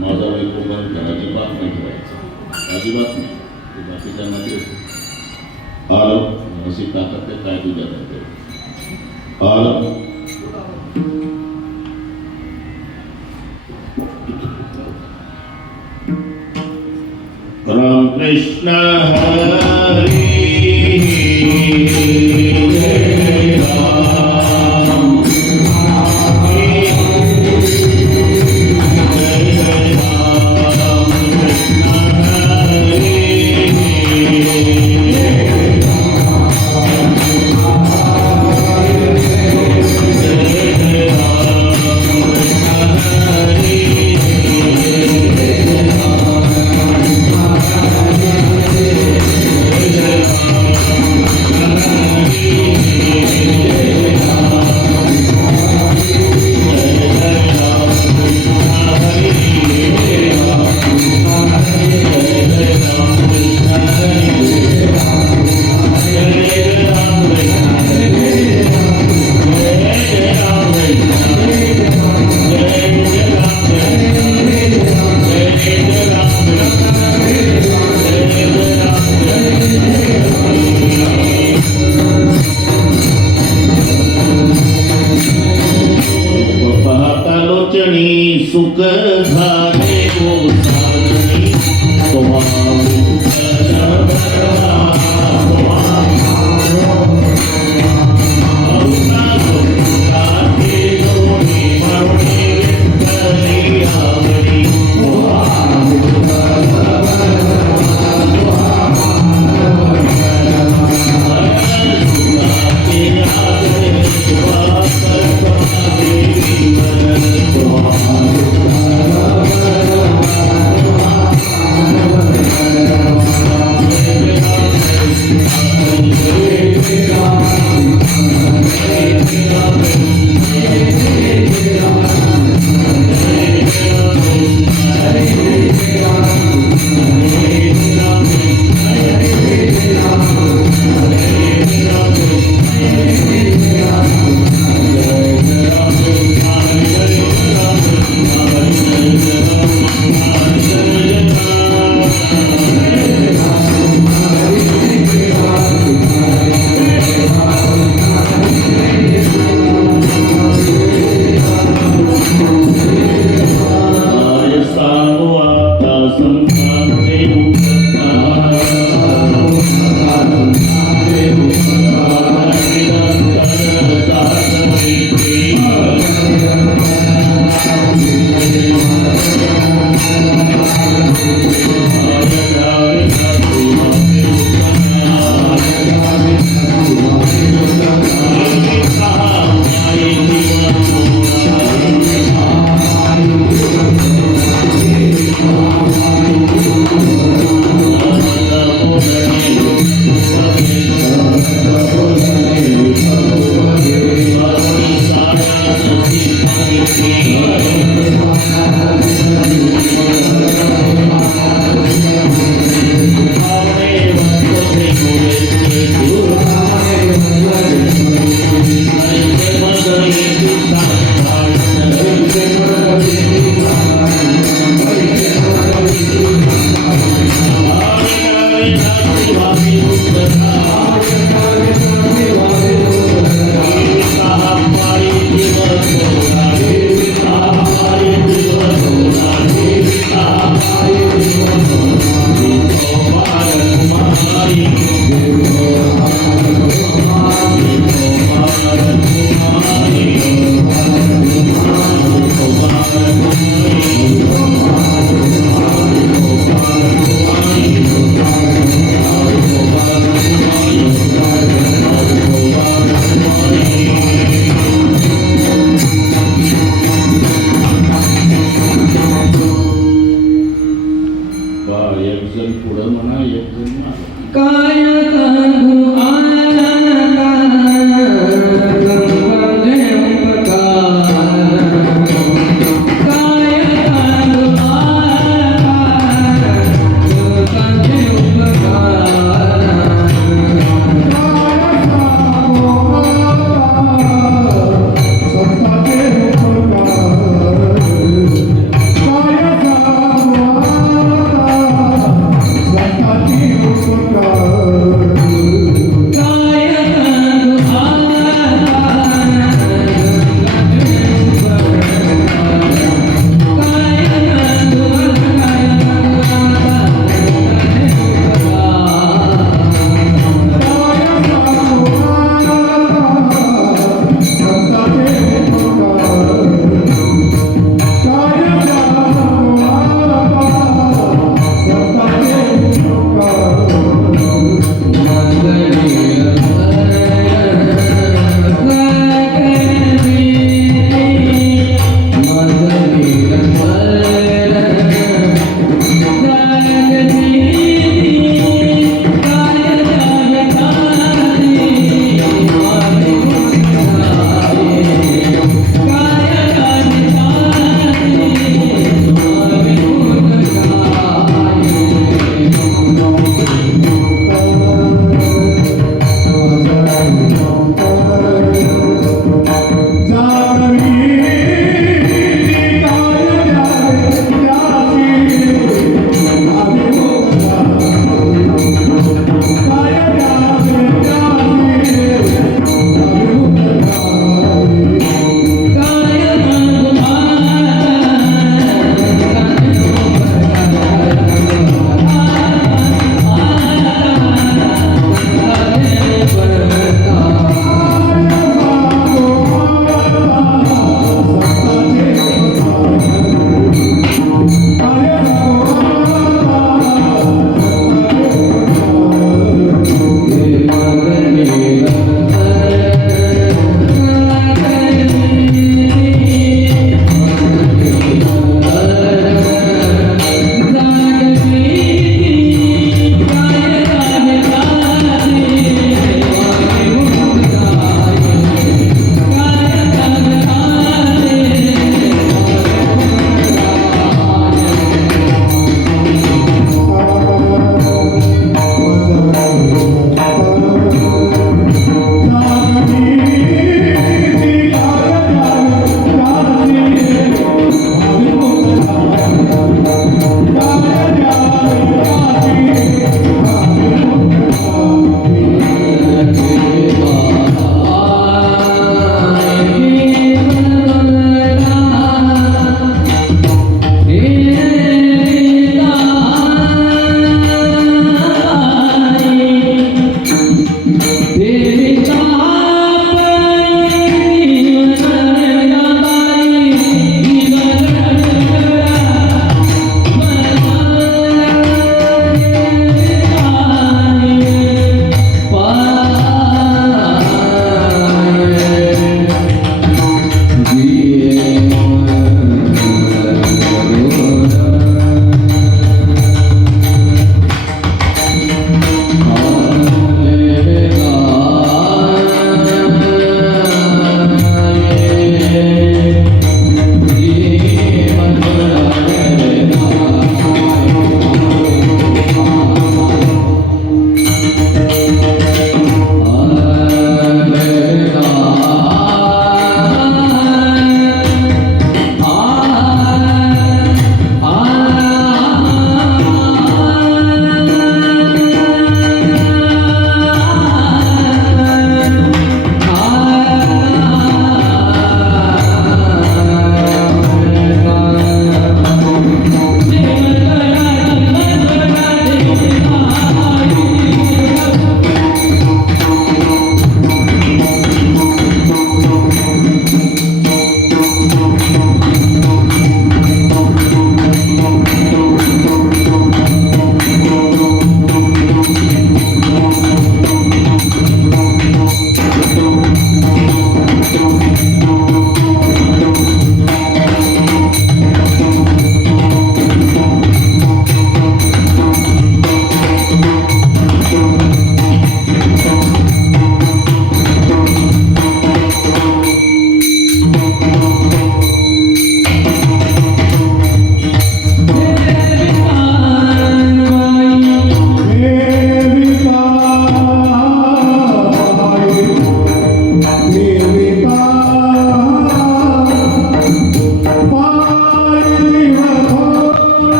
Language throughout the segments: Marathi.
माझा वैकोबर अजिबात नाही ठेवायचा, अजिबात नाही. ते बाकीच्यांना ते आलो अशी ताकद ते काय तुझ्या करते आलो. Ram Krishna Hari Thank you.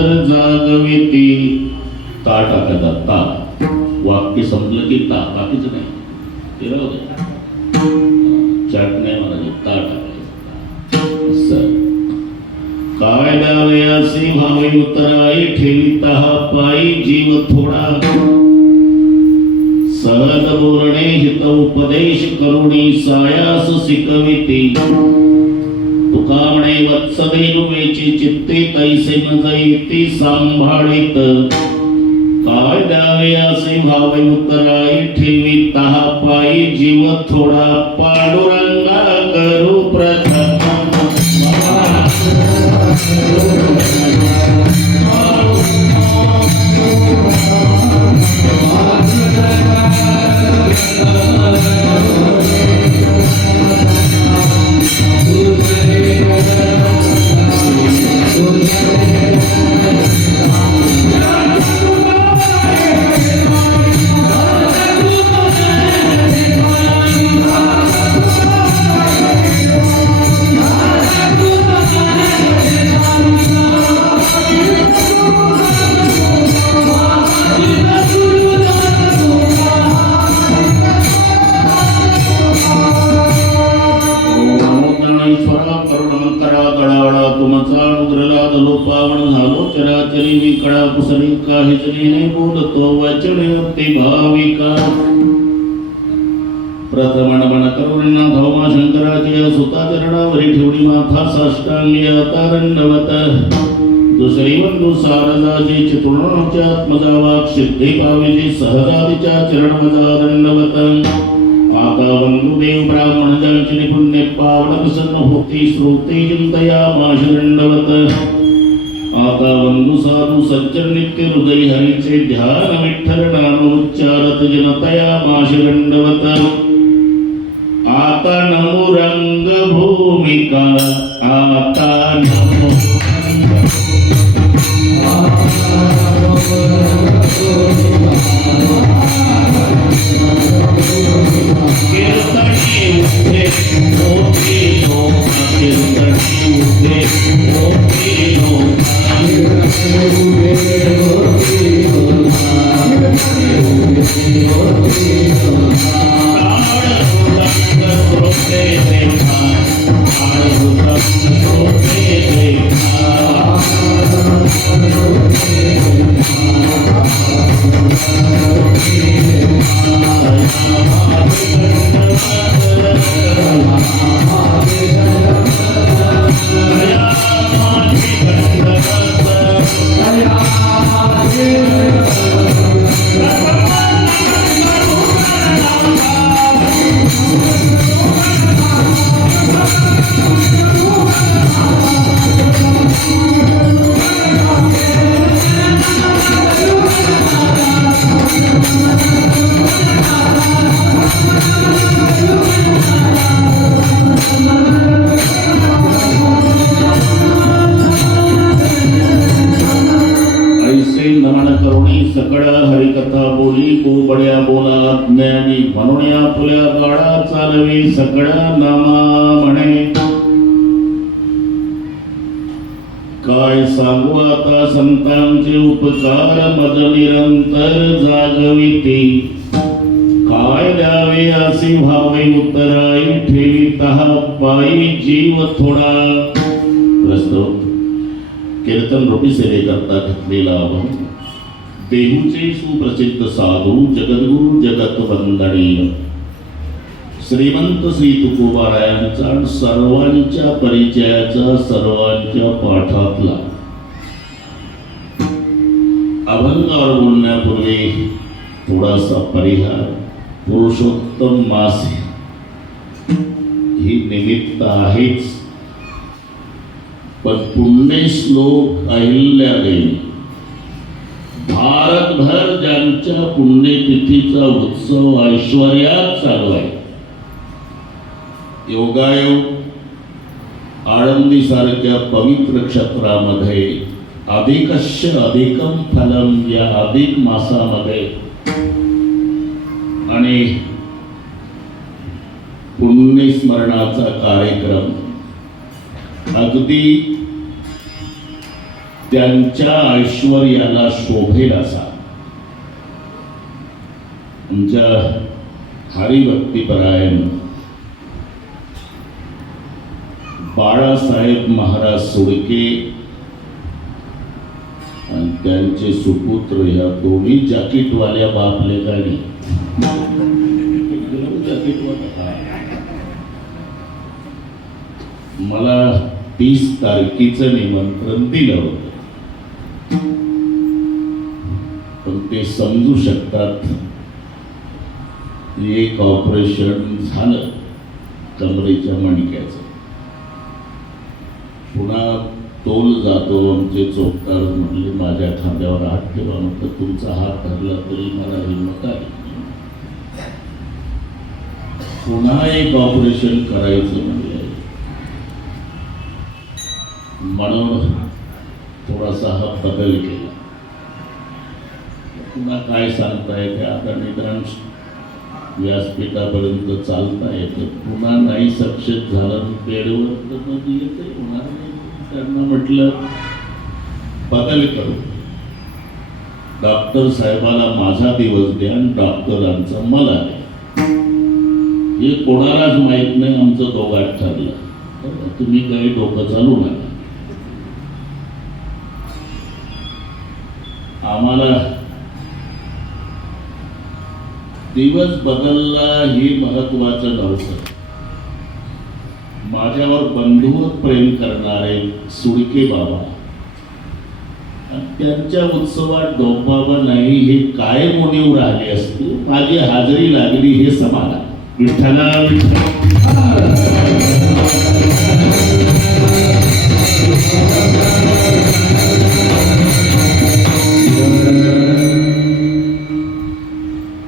नंतर जागविती. ता टाकायचा ता. वाक्य संपलं की ता, बाकीच नाही. ते राहू दे. चाट नाही म्हणाले, ता टाकायचं. काय द्यावे असे भावे उतराई ठेविता पायी जीव थोडा. सहज बोलणे हित उपदेश करुणी सायास शिकविती. तुका म्हणे वत्सदेनुवेची चित्ते तैसे न जैती सांभाळीत. काय द्यावे असे भावे उतराई ठेविता पायी जीव थोडा. पांडुरंगा करू प्रथम. प्रथमण करुणा धौमा शंकराची सुताचरणावरी ठेवली माथा साष्टांगी अतारंडवत. दुसरी बंधू सारदाची चितुणाच्या आत्मजावात सिद्धी पाविजी सहजातीच्या चरणवजा दंडवत. आता बंधुदेव ब्राह्मण ज्यांची निपुण्य पावन प्रसन्न होती श्रोते चिंतया माश दंडवत. आता बंधू साधू सज्जन नित्य हृदय हरीचे ध्यान विठ्ठल नामोच्चारत जनतया माश दंडवत. आता नमो रंग भूमिका. आता नमो कीर्तनी उठे मोठी लोक. कीर्तनी उठे मोठी लोक. काय सांगू आता संतांचे उपकार मज निरंतर जागविती. काय द्यावे असे भावे उतराई ठेविता पायी जीव थोडा. प्रस्तुत कीर्तन रूपी सेवेकरता घेतलेला अभंग देहूचे सुप्रसिद्ध साधू जगद्गुरु जगत वंदनीय श्रीमंत श्री तुकोबारायांचा सर्वांच्या परिचयाचा सर्वांच्या पाठातला अभंगावर बोलण्यापूर्वी थोडासा परिहार. पुरुषोत्तम मास ही निमित्त आहेच, पण पुण्यश्लोक अहिल्यादेवी भारतभर ज्यांच्या पुण्यतिथीचा उत्सव ऐश्वर्यात चालू आहे. योगायोग आळंदी सारख्या पवित्र क्षेत्रामध्ये अधिकस्य अधिकम फलम या अधिक मासामध्ये आणि पुण्यस्मरणाचा कार्यक्रम अगदी त्यांच्या ऐश्वर्याला शोभेल असा आमच्या हरिभक्तीपरायण बाळासाहेब महाराज सुडके आणि त्यांचे सुपुत्र या दोन्ही जॅकेटवाल्या बापले गाडी मला 30 तारखेचं निमंत्रण दिलं होतं, पण ते समजू शकतात एक ऑपरेशन झालं कमरेच्या मणक्याचं, पुन्हा तोल जातो. आमचे चोपदार म्हणले माझ्या खांद्यावर हात ठेवा, म्हटलं तुमचा हात धरला तरी मला हिंमत आहे, पुन्हा एक ऑपरेशन करायचं म्हणले, म्हणून थोडासा हा बदल केला. पुन्हा काय सांगता येते, आता निदान व्यासपीठापर्यंत चालता येतं, पुन्हा नाही सक्सेस झालं बेडवर तर मग येते होणार नाही. त्यांना म्हटलं बदल करू, डॉक्टर साहेबाला माझा दिवस द्या आणि डॉक्टरांचा मला द्या. हे कोणालाच माहित नाही, आमचं दोघात ठरलं. तुम्ही काही डोकं चालू नका. आम्हाला दिवस बदलला हे महत्वाचं नव्हतं. माझ्यावर बंधुवत प्रेम करणारे सुडके बाबा त्यांच्या उत्सवात डोपाबा नाही हे काय मोडीव राहिले असते. माझी हाजरी लागली हे समाधान. विठ्ठला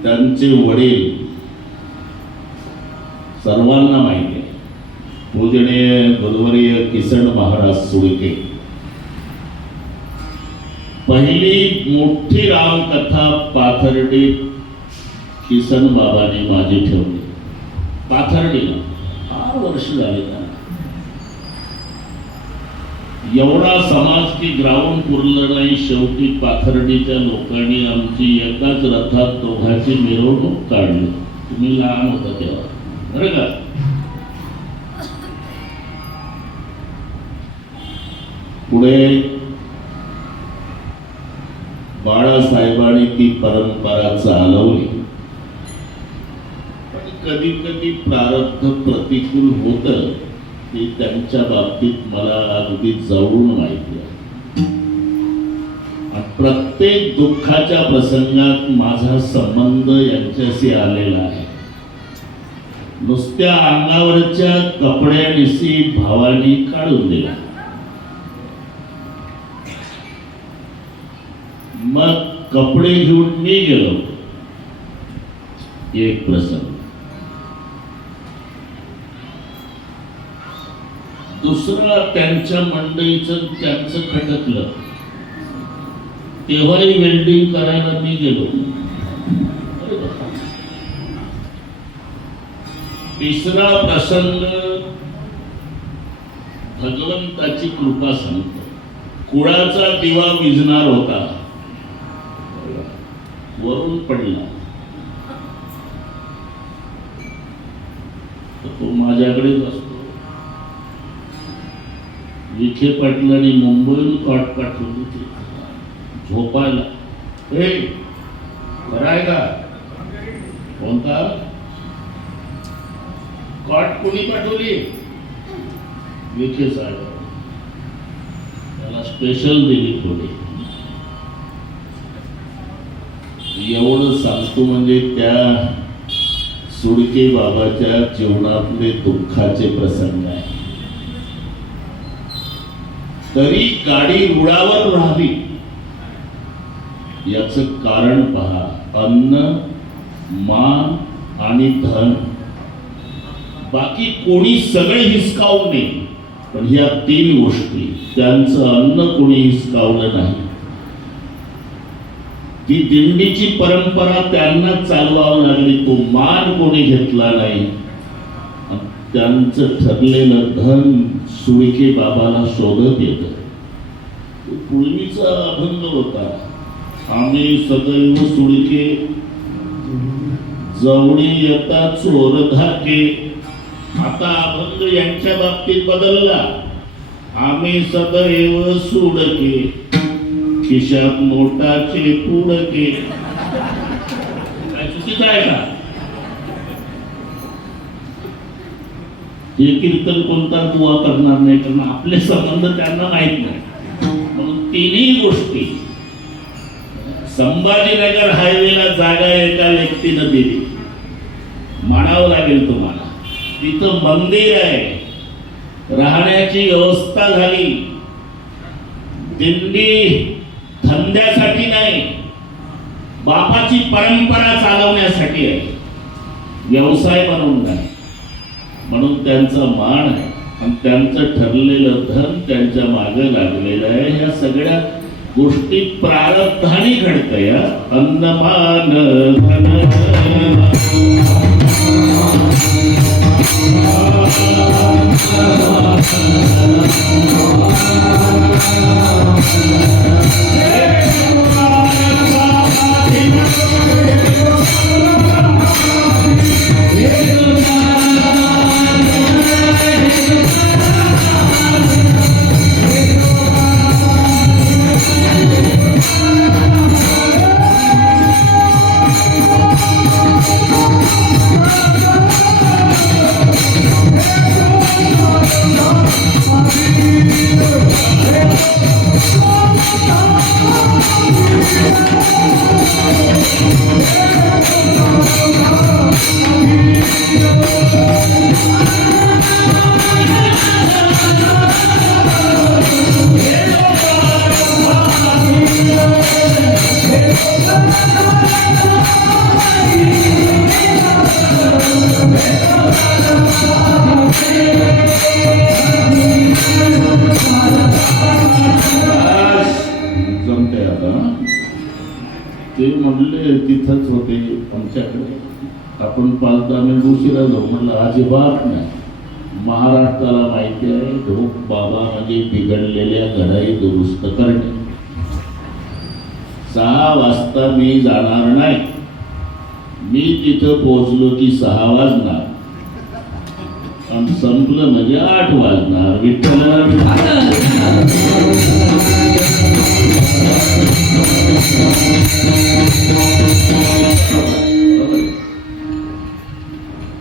त्यांचे वडील सर्वांना माहिती आहे, पूजनीय गुरुवर्य किसन महाराज सुडके. पहिली मोठी रामकथा पाथर्डीत किसन बाबांनी माझी ठेवली. पाथर्डीला 8 वर्ष झाले त्यांना. एवढा समाज की ग्राउंड पुरलं नाही. शेवटी पाथर्डीच्या लोकांनी आमची एकाच रथात दोघांची मिरवणूक काढली. तुम्ही लहान होता तेव्हा, बरं का. पुढे बाळासाहेबांनी ती परंपरा चालवली, पण कधी कधी प्रारब्ध प्रतिकूल होतं. ते त्यांच्या बाबतीत मला अगदी जवळून माहिती आहे. प्रत्येक दुःखाच्या प्रसंगात माझा संबंध यांच्याशी आलेला आहे. नुसत्या अंगावरच्या कपड्यानिशी भावानी काढून दिला. मग कपडे घेऊन मी गेलो. एक प्रसंग. दुसरं त्यांच्या मंडळीचं त्यांचं खटकलं, तेव्हाही वेल्डिंग करायला मी गेलो. तिसरा प्रसंग भगवंताची कृपा सांगतो. कुळाचा दिवा विझणार होता, वरून पडला. तो माझ्याकडेच असतो. विखे पाटलांनी मुंबईहून कॉट पाठवली झोपायला. हे कराय का कोणता कॉट कोणी पाठवली? विखे साहेब. त्याला स्पेशल दिली थोडी. एवढं सांगतो म्हणजे त्या सुडके बाबाच्या जीवनातले दुःखाचे प्रसंग आहे. तरी गाडी रुळावर राहावी याचं कारण पहा. अन्न, मान आणि धन, बाकी कोणी सगळे हिसकावून नाही, पण ह्या 3 गोष्टी. त्यांचं अन्न कोणी हिसकावलं नाही. ती दिंडीची परंपरा त्यांना चालवावी लागली. तो मान कोणी घेतला नाही. त्यांचं ठरलेलं धन सुडके बाबाला शोधत येतं. तो पूर्वीचा अभंग होता. आम्ही सदैव सुडके जवळी येता चोर धाके. आता अभंग यांच्या बाबतीत बदलला. आम्ही सदैव सुडके खिशात नोटाचे पुडके. काय चुकीचं आहे का? हे कीर्तन कोणता दुवा करणार नाही, कारण आपले संबंध त्यांना माहित नाही. म्हणून तिन्ही गोष्टी संभाजीनगर हायवेला जागा एका व्यक्तीनं दिली, म्हणावं लागेल तुम्हाला. तिथं मंदिर आहे, राहण्याची व्यवस्था झाली. दिंडी धंद्यासाठी नाही, बापाची परंपरा चालवण्यासाठी आहे, व्यवसाय बनवून नाही. म्हणून त्यांचा मान आहे आणि त्यांचं ठरलेलं धन त्यांच्या मागे लागलेलं आहे. ह्या सगळ्या गोष्टी प्रारब्धाने घडतंय. अन्नमान धन जमते. आता ते म्हणले तिथंच होते आमच्याकडे, आपण 5-10 मिनिट उशिरा जाऊ. म्हणलं अजिबात नाही, महाराष्ट्राला माहिती आहे ढोक बाबा म्हणजे बिघडलेल्या घडाई दुरुस्त करणे. 6 वाजता मी जाणार नाही. मी तिथं पोहोचलो की 6 वाजणार आणि संपलं म्हणजे 8 वाजणार. विठ्ठल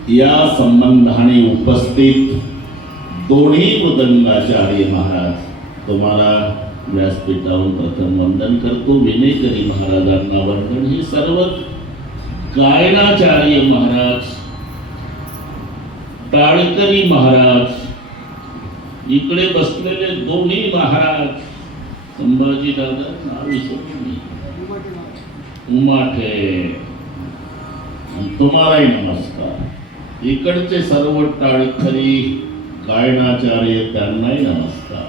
या संबंधाने उपस्थित दोन्ही मृदंगाचार्य महाराज तुम्हाला व्यासपीठावर प्रथम वंदन करतो. विनेकरी महाराजांना वंदन. हे सर्व गायनाचार्य महाराज, टाळकरी महाराज, इकडे बसलेले दोन्ही महाराज, संभाजी दादा नाव विसरले, उमाठे, तुम्हालाही नमस्कार. इकडचे सर्व टाळकरी गायनाचार्य त्यांनाही नमस्कार.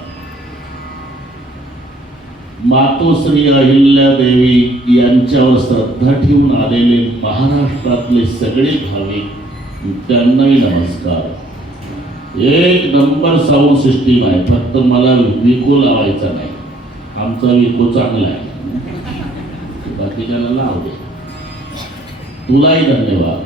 मातोश्री अहिल्यादेवी यांच्यावर श्रद्धा ठेवून आलेले महाराष्ट्रातले सगळे भाविक त्यांनाही नमस्कार. 1 नंबर साऊंड सिस्टीम आहे, फक्त मला विको लावायचा नाही. आमचा विको चांगला आहे, बाकीच्याला लावू दे. तुलाही धन्यवाद.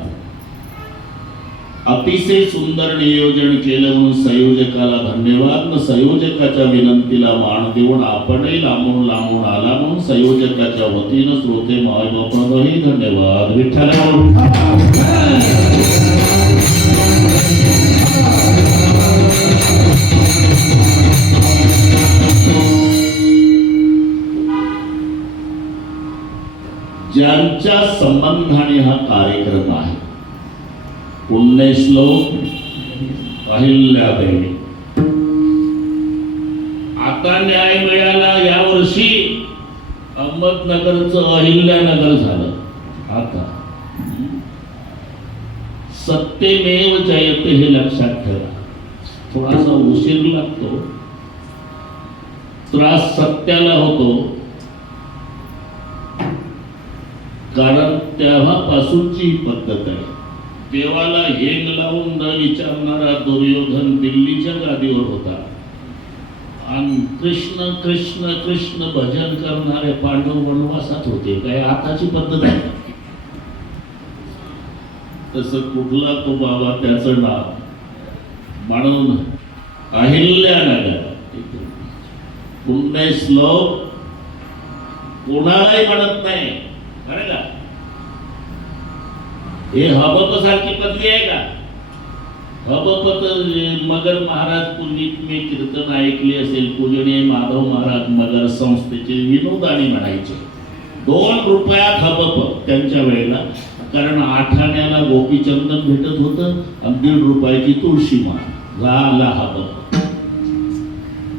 अतिशय सुंदर नियोजन केलं म्हणून संयोजकाला धन्यवाद. न संयोजकाच्या विनंतीला मान देऊन आपणही लांबून लांबून आला म्हणून संयोजकाच्या वतीनं श्रोते मायबापांनाही धन्यवाद. विठ्ठल ज्यांच्या संबंधाने हा कार्यक्रम आहे, पुण्यश्लोक अहिल्यादेवी. आता न्याय मिळाला. यावर्षी अहमदनगरचं अहिल्यानगर झालं. आता सत्यमेव जयते हे लक्षात ठेवा. थोडासा उशीर लागतो, त्रास सत्याला होतो, कारण तेव्हापासूनची पद्धत आहे. देवाला हेंग लावून न विचारणारा दुर्योधन दिल्लीच्या गादीवर होता आणि कृष्ण कृष्ण कृष्ण भजन करणारे पांडव वनवासात होते. काय आताची पद्धत आहे? तसं कुठला तो बाबा त्याचं नाव म्हणून अहिल्यानगर पुण्य श्लोक कोणालाही म्हणत नाही. खरं का? हे हबप सारखी पदवी आहे का? हबप तर मगर महाराज पुण्यित मी कीर्तन ऐकले असेल. पूजनीय माधव महाराज मगर संस्थेचे विनोदाने म्हणायचे 2 रुपयात हबप त्यांच्या वेळेला. कारण आठाण्याला गोपीचंदन भेटत होतं आणि 1.5 रुपयाची तुळशी माळ झाला हबप.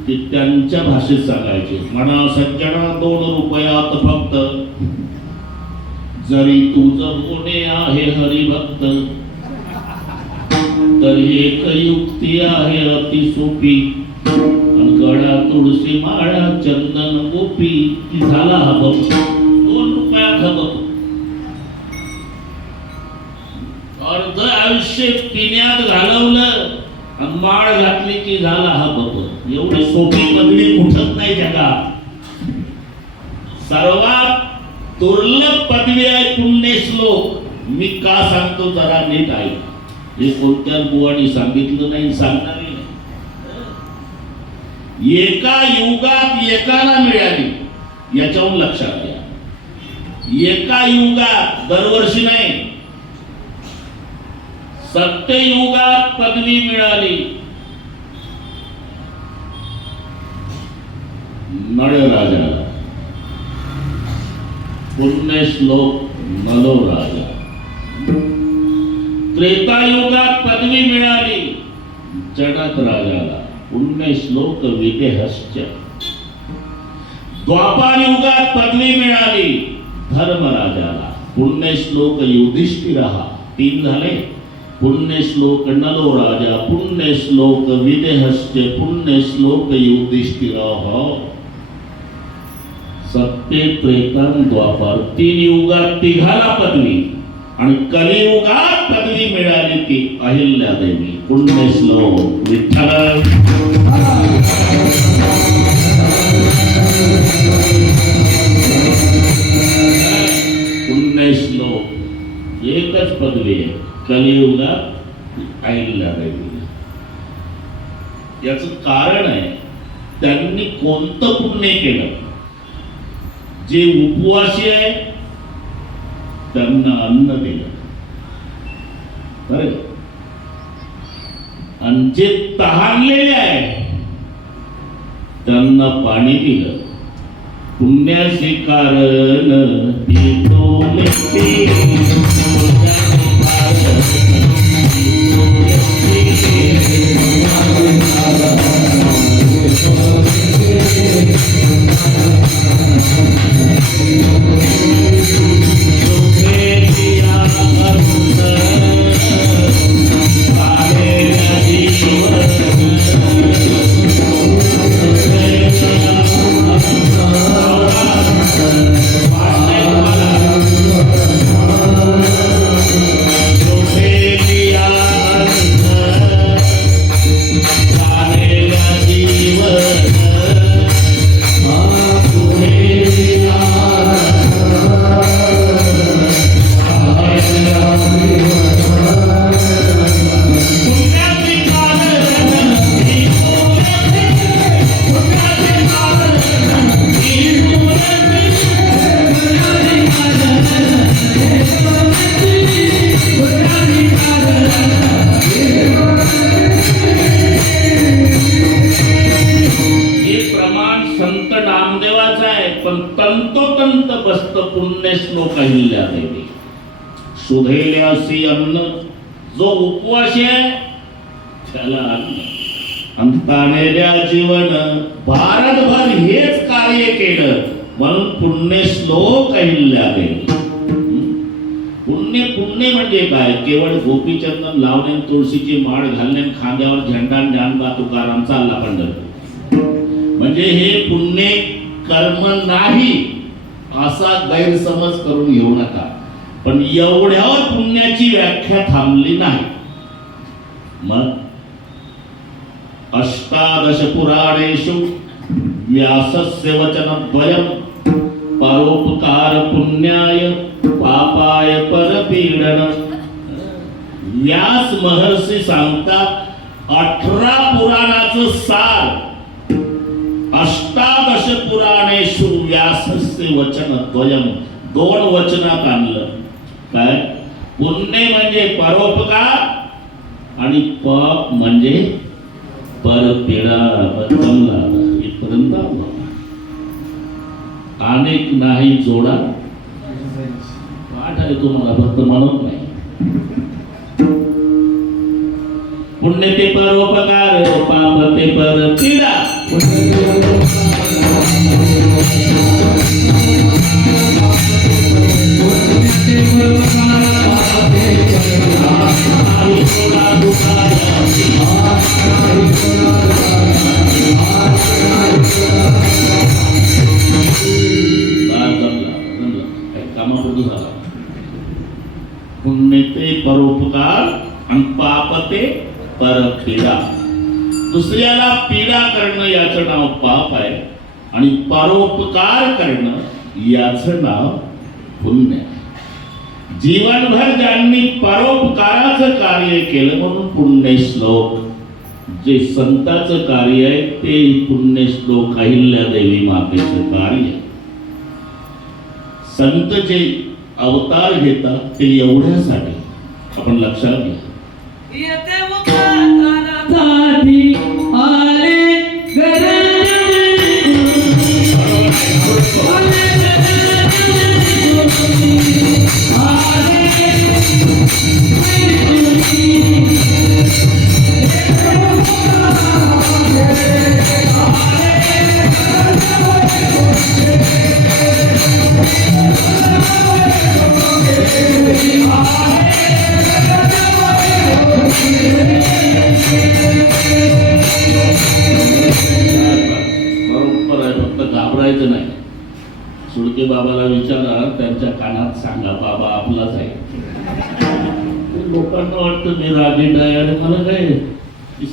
ते त्यांच्या भाषेत सांगायचे. म्हणा सज्जना 2 रुपयात फक्त जरी तुझं होणे आहे हरिभक्त तर एक युक्ती आहे अति सोपी गळा तुळशी माळा चंदन गोपी की झाला हबप. 2 रुपयात हबप. अर्ध आयुष्य पिण्यात घालवलं आणि माळ घातली की झाला हबप. एवढी सोपी पदवी कुठत नाही जगात. सर्वात दुर्लभ पदवी आहे पुण्य श्लोक. मी का सांगतो जरा नीट आहे. हे कोणत्या बुवानी सांगितलं नाही, सांगणार नाही. एका युगात एकाला मिळाली याच्याहून लक्षात घ्या. एका युगात दरवर्षी नाही, सत्ययुगात पदवी मिळाली नळराजाला. पुण्य श्लोक नलोराजा. त्रेतायुगात पदवी मिळाली जनक राजाला. पुण्य श्लोक विदेहश्च. द्वापार युगात पदवी मिळाली धर्मराजाला. पुण्य श्लोक युधिष्ठिरः. 3 झाले. पुण्य श्लोक नलोराजा, पुण्य श्लोक विदेहश्च, पुण्य श्लोक युधिष्ठिरः. सत्य त्रेता द्वापार 3 युगात 3घाला पदवी आणि कलियुगात पदवी मिळाली ती अहिल्यादेवी. पुण्य श्लोक विठ्ठल. पुण्य श्लोक एकच पदवी आहे कलियुगात अहिल्यादेवी. याच कारण आहे त्यांनी कोणतं पुण्य केलं. जे उपवासी आहे त्यांना अन्न दिलं बरं. आणि जे तहानलेले आहे त्यांना पाणी दिलं. पुण्याचे कारण तंतोतंत बसत पुण्य श्लोक अहिल्यादेवी. सुधेल्यासी अन्न. जो उपवासी आहे त्याला अन्न. अंतानेल्या जीवन. भारतभर हेच कार्य केलं म्हणून पुण्य श्लोक अहिल्यादेवी. पुण्य पुण्य म्हणजे काय? केवळ गोपीचंदन लावणे, तुळशीची माळ घालणे, खांद्यावर झेंडा, ज्ञानबा तुकाराम चालला पंढरपूर म्हणजे हे पुण्य कर्म नाही असा गैरसमज करून घेऊ नका. पण एवढ्यावर पुण्याची व्याख्या थांबली नाही. मग अष्टादश पुराणेषु व्यासस्य वचनद्वयं परोपकार पुण्याय पापाय परपीडन. व्यास महर्षी सांगतात 18 पुराणाचं सार. अष्टादश पुराणेषु व्यासस्य वचनद्वयं, 2 वचनात आणलं. काय? पुण्य म्हणजे परोपकार आणि पाप म्हणजे परपीडा. जमला इथपर्यंत अनेक नाही जोडा पाठ आहे तुम्हाला, फक्त म्हणत नाही. पुण्य ते परोपकार, पाप ते परपीडा. पुण्य ते परोपकार आणि पाप ते परपीडा. दुसऱ्याला पीडा करणं याचं नाव पाप आहे आणि परोपकार करणं याचं नाव पुण्य. जीवनभर ज्यांनी परोपकाराचं कार्य केलं म्हणून पुण्य श्लोक. जे संतांचं कार्य आहे ते पुण्य श्लोक. अहिल्यादेवी मातेचं कार्य. संत जे अवतार घेतात ते एवढ्यासाठी, आपण लक्षात घ्या. बरोबर आहे, फक्त घाबरायचं नाही. सुडके बाबाला विचारा, त्यांच्या कानात सांगा बाबा आपलाच आहे. लोकांना वाटतं मी रागीट आहे आणि मला काय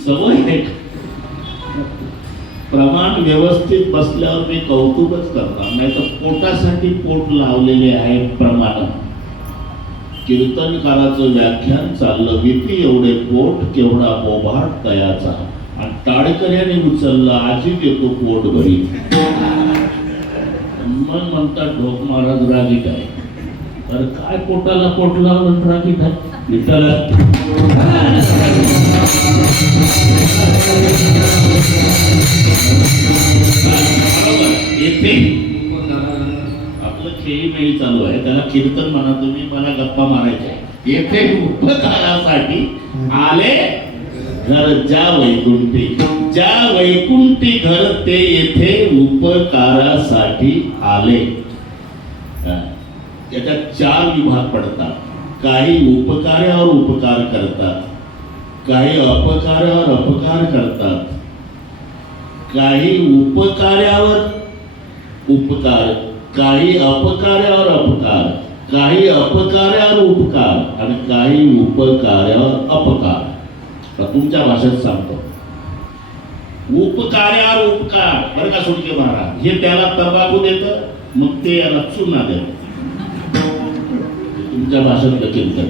सवय आहे. प्रमाण व्यवस्थित बसल्यावर मी कौतुकच करणार, नाही तर पोटासाठी पोट लावलेले आहे प्रमाण. कीर्तनकाराचं व्याख्यान चाललं, भीती एवढे पोट केवढा बोभाट तयाचा, आणि टाळकऱ्याने उचललं आजी देतो पोट भरी. मग म्हणतात ढोक महाराज रागीट आहे. तर काय पोटाला पोट लावलं रागीट आहे? विठ्ठला येथे आपलं खेळी मेळी चालू आहे, त्याला कीर्तन म्हणा तुम्ही, मला गप्पा मारायच्या. येथे उपकारासाठी आले घर ज्या वैकुंठी. ज्या वैकुंठी घर ते येथे उपकारासाठी आले. त्याच्यात 4 विभाग पडतात. काही उपकार्यावर उपकार करतात, काही अपकार्यावर अपकार करतात, काही उपकार्यावर उपकार, काही अपकार्यावर अपकार, काही अपकार्यावर उपकार आणि काही उपकार्यावर अपकार. तुमच्या भाषेत सांगतो. उपकार्यावर उपकार बरं का सुटके महाराज, हे त्याला तंबाखू देतं, मग ते याला चुना देतं. तुमच्या भाषेतलं कीर्तन.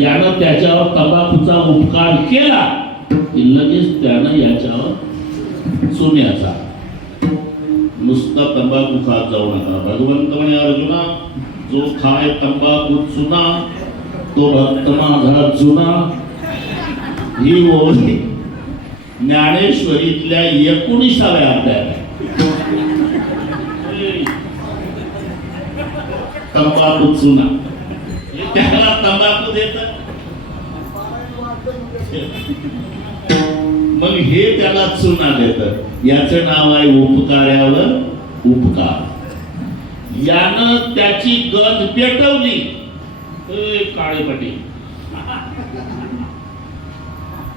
यानं त्याच्यावर तंबाखूचा उपकार केला की लगेच त्यानं याच्यावर चुन्याचा. नुसता तंबाखू खात जाऊ नका. भगवंत म्हणे अर्जुना, जो खाय तंबाखू चुना तो भक्त माझा जुना. ही ओळी ज्ञानेश्वरीतल्या 19व्या अध्यायात. तंबाखू चुना, त्याला तंबाखू देतात, मग हे त्याला चुना देतात. याचं नाव आहे उपकार्यावर उपकार. यानं त्याची गज पेटवली, काळे पाटील,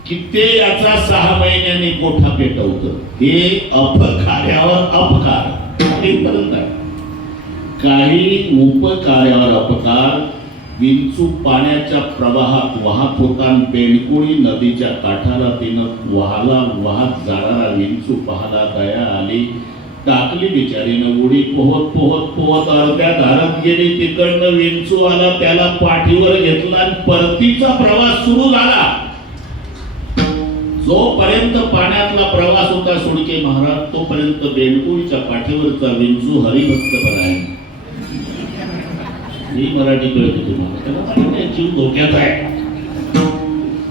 की ते याचा 6 महिन्यांनी कोठा पेटवतं. हे अपकार्यावर अपकार. काही उपकार्यावर अपकार, विंचू पाण्याच्या प्रवाहात वाहत होता. बेणकुळी नदीच्या काठाला तिनं वाहत जाणारा विंचू पाहला. दया आली, टाकली बिचारीनं उडी. पोहत पोहत पोहत अर्ध्या धारात गेली. तिकडनं विंचू आला, त्याला पाठीवर घेतला आणि परतीचा प्रवास सुरू झाला. जोपर्यंत पाण्यातला प्रवास होता सुडके महाराज, तोपर्यंत बेणकुळीच्या पाठीवरचा विंचू हरिभक्त बनाय. ही मराठी कळते तुम्हाला, त्याला माहिती नाही जीव धोक्यात आहे.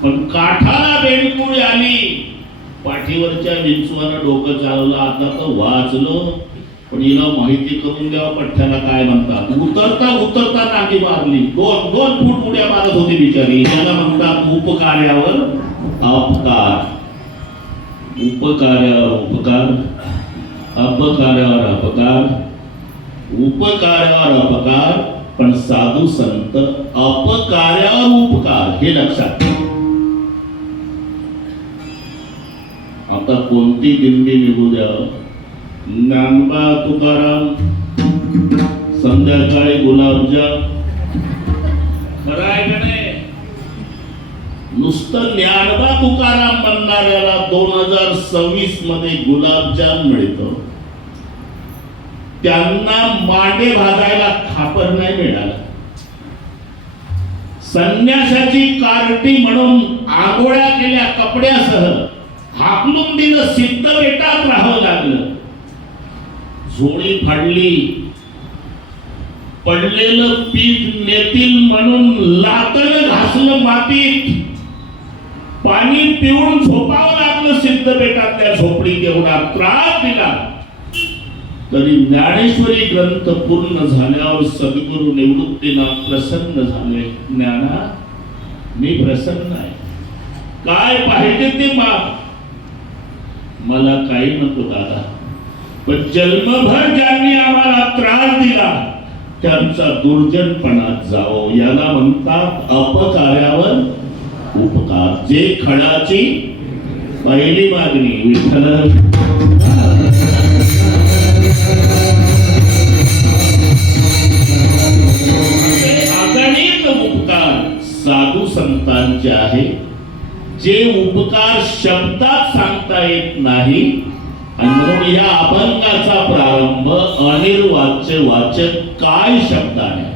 पण काठाला बेणकुळी आली, पाठीवरच्या विंचवानं डोकं चालवलं. आता तर वाचलो, पण हिला माहिती करून द्यावा पठ्ठ्याला काय म्हणतात. उतरता उतरता नागी मारली. दोन दोन फूट उड्या मारत होती बिचारी. याला म्हणतात उपकार्यावर अपकार. उपकार्यावर उपकार, अपकार्यावर अपकार, उपकार्यावर अपकार. पण साधू संत अपकार्यावर उपकार, हे लक्षात. आता कोणती दिंडी निघू द्या, ज्ञानबा तुकाराम, संध्याकाळी गुलाबजाम, खरं आहे का नाही? नुसतं ज्ञानबा तुकाराम म्हणणाऱ्याला 2026 मध्ये गुलाबजाम मिळतो. त्यांना मांडे भाजायला खापर नाही मिळाला. संन्यासाची कार्टी म्हणून आंघोळ्या केल्या कपड्यासह हाकलून दिलं. सिद्ध बेटात राहावं लागलं. झोळी फाडली, पडलेलं पीठ नेतील म्हणून लातन घासलं मातीत. पाणी पिऊन झोपावं लागलं. सिद्ध बेटातल्या झोपडीत एवढा त्रास दिला. तरी ज्ञानेश्वरी ग्रंथ पूर्ण झाल्यावर सद्गुरु निवृत्तीनाथ प्रसन्न झाले. ज्ञाना, मी प्रसन्न आहे, काय पाहिजे ते माग, मला काही नको दादा. पण जन्मभर ज्यांनी आम्हाला त्रास दिला त्यांचा दुर्जनपणात जाओ. याला म्हणतात अपकार्यावर उपकार. जे खडाची पहिली मागणी विठ्ठल. अगणित उपकार साधू संतांचे आहे, जे उपकार शब्दात सांगता येत नाही. आणि म्हणून या अभंगाचा प्रारंभ अनिर्वाच्य वाचक काय शब्दाने.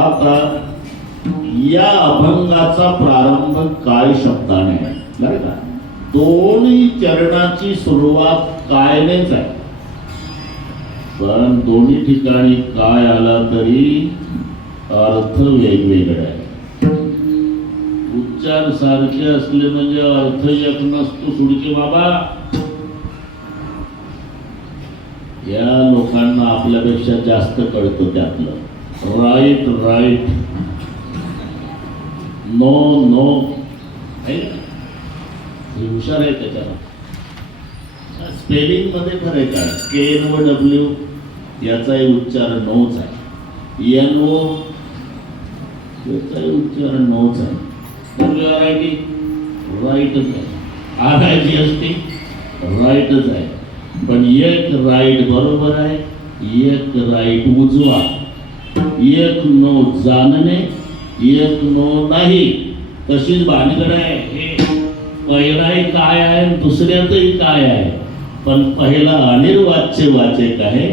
आता या अभंगाचा प्रारंभ काय शब्दाने आहे बरं का. दोन्ही चरणाची सुरुवात कायनेच आहे. पण दोन्ही ठिकाणी काय आला तरी अर्थ वेगवेगळा आहे. उच्चार सारखे असले म्हणजे अर्थ एक नसतो. सुडके बाबा या लोकांना आपल्यापेक्षा जास्त कळतं त्यातलं. राईट राईट, नो नो, हुशार आहे त्याच्याला. स्पेलिंग मध्ये फरक आहे. के व डब्ल्यू याचाही उच्चार नोच आहे. एन ओ याचाही उच्चार नोच आहे. व्हरायटी राईटच आहे. R I G S T राईटच आहे. पण एक राईट बरोबर आहे, एक राईट उजवा, एक नो जाणणे, एक नो नाही. तशीच भानगड आहे. हे पहिलाही काय आहे, दुसऱ्यातही काय आहे. पण पहिला अनिर्वाच्य वाचक आहे,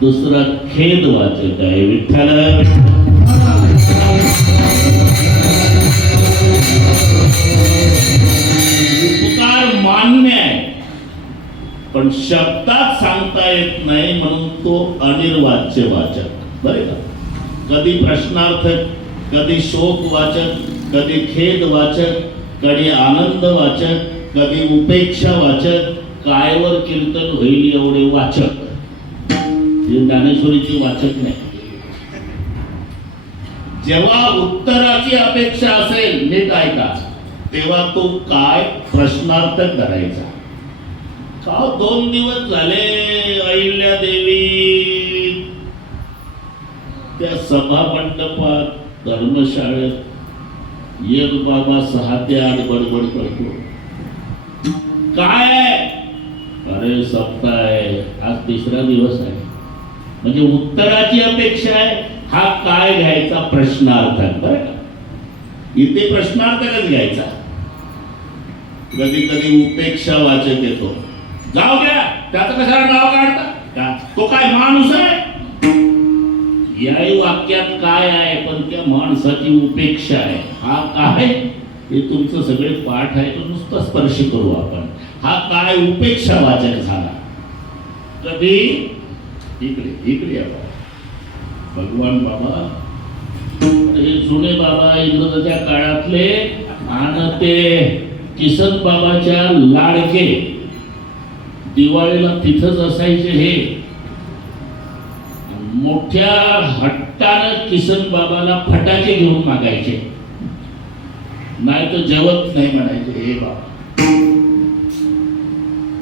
दुसरा खेद वाचक आहे. विठ्ठल उपकार मान्य आहे, पण शब्दात सांगता येत नाही, म्हणून तो अनिर्वाच्य वाचक. बरे का? कधी प्रश्नार्थक, कधी शोक वाचक, कधी खेद वाचक, कधी आनंद वाचक, कधी उपेक्षा वाचक. कायवर कीर्तन होईल एवढे वाचक. हे ज्ञानेश्वरीची वाचक नाही. जेव्हा उत्तराची अपेक्षा असेल, नीट ऐका, तेव्हा तो काय प्रश्नार्थक धरायचा. का 2 दिवस झाले अहिल्या देवी त्या सभा मंडपात धर्मशाळेत एक बाबा 6 ते 8 बडबड करतो. काय अरे सप्ताह आहे, आज 3रा दिवस आहे. म्हणजे उत्तराची अपेक्षा आहे. हा काय घ्यायचा प्रश्नार्थक. बरं का? इथे प्रश्नार्थकच घ्यायचा. कधी कधी उपेक्षा वाचक येतो. जाऊ द्या, त्याचं कशाला नाव काढता, तो काय माणूस आहे. याही वाक्यात काय आहे, पण त्या माणसाची उपेक्षा आहे. हा काय, हे तुमचं सगळे पाठ आहे, तो नुसता स्पर्श करू आपण. हा काय उपेक्षा वाचक झाला. कधी इकडे इकडे भगवान बाबा, हे जुने बाबा इंग्रजाच्या काळातले, आणि ते किसन बाबाच्या लाडके दिवाळीला तिथंच असायचे. हे मोठ्या हट्टानं किसन बाबाला फटाके घेऊन मागायचे, नाही तर जेवत नाही म्हणायचे. हे बाबा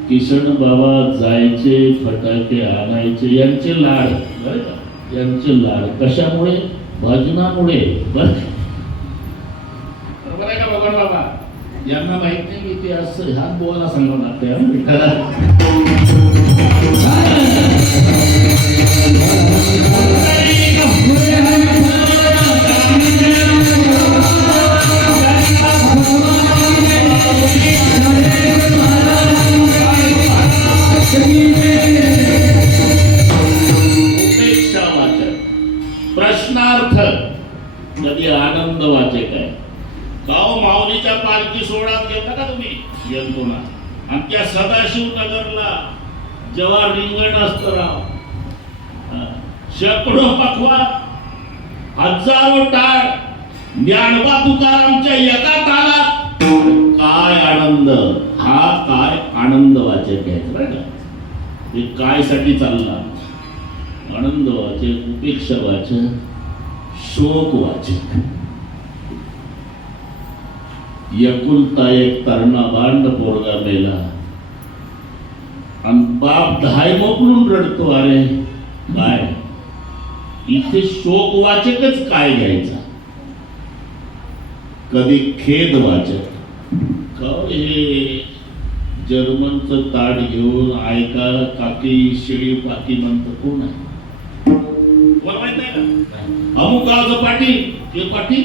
किसन बाबा जायचे, फटाके आणायचे. यांचे लाड, बरं का, यांचे लाड कशामुळे, भजनामुळे. बरं आहे का भगवान बाबा. यांना माहित नाही की ते असं हात बोलायला सांगावं लागतं. उपेक्षा वाचक, प्रश्नार्थ, कधी आनंद वाचक आहे. गाव माऊलीच्या पालखी सोहळ्यात गेलता का तुम्ही? गेलतो ना. आणि त्या सदाशिव नगरला जेव्हा रिंगण असतं राव, शेकडो पखवा, हजारो टाळ, ज्ञानोबा तुकारामच्या एका तालात. काय आनंद. हा काय आनंद वाचक घ्यायचा. बरं का? हे काय साठी चालला. आनंद वाचक, उपेक्षा वाचक, शोक वाचक. एकुलता एक तरणा बांड पोरगा मेला, आणि बाप धाय मोकळून रडतो. अरे काय, इथे शोक वाचकच काय घ्यायचा. कधी खेद वाचक. हे जर्मनचं ताट घेऊन ऐका काकी शेळी पाकी म्हणतं. कोण आहे मला माहित नाही का. अमुक गावचं पाटील, ते पाटील,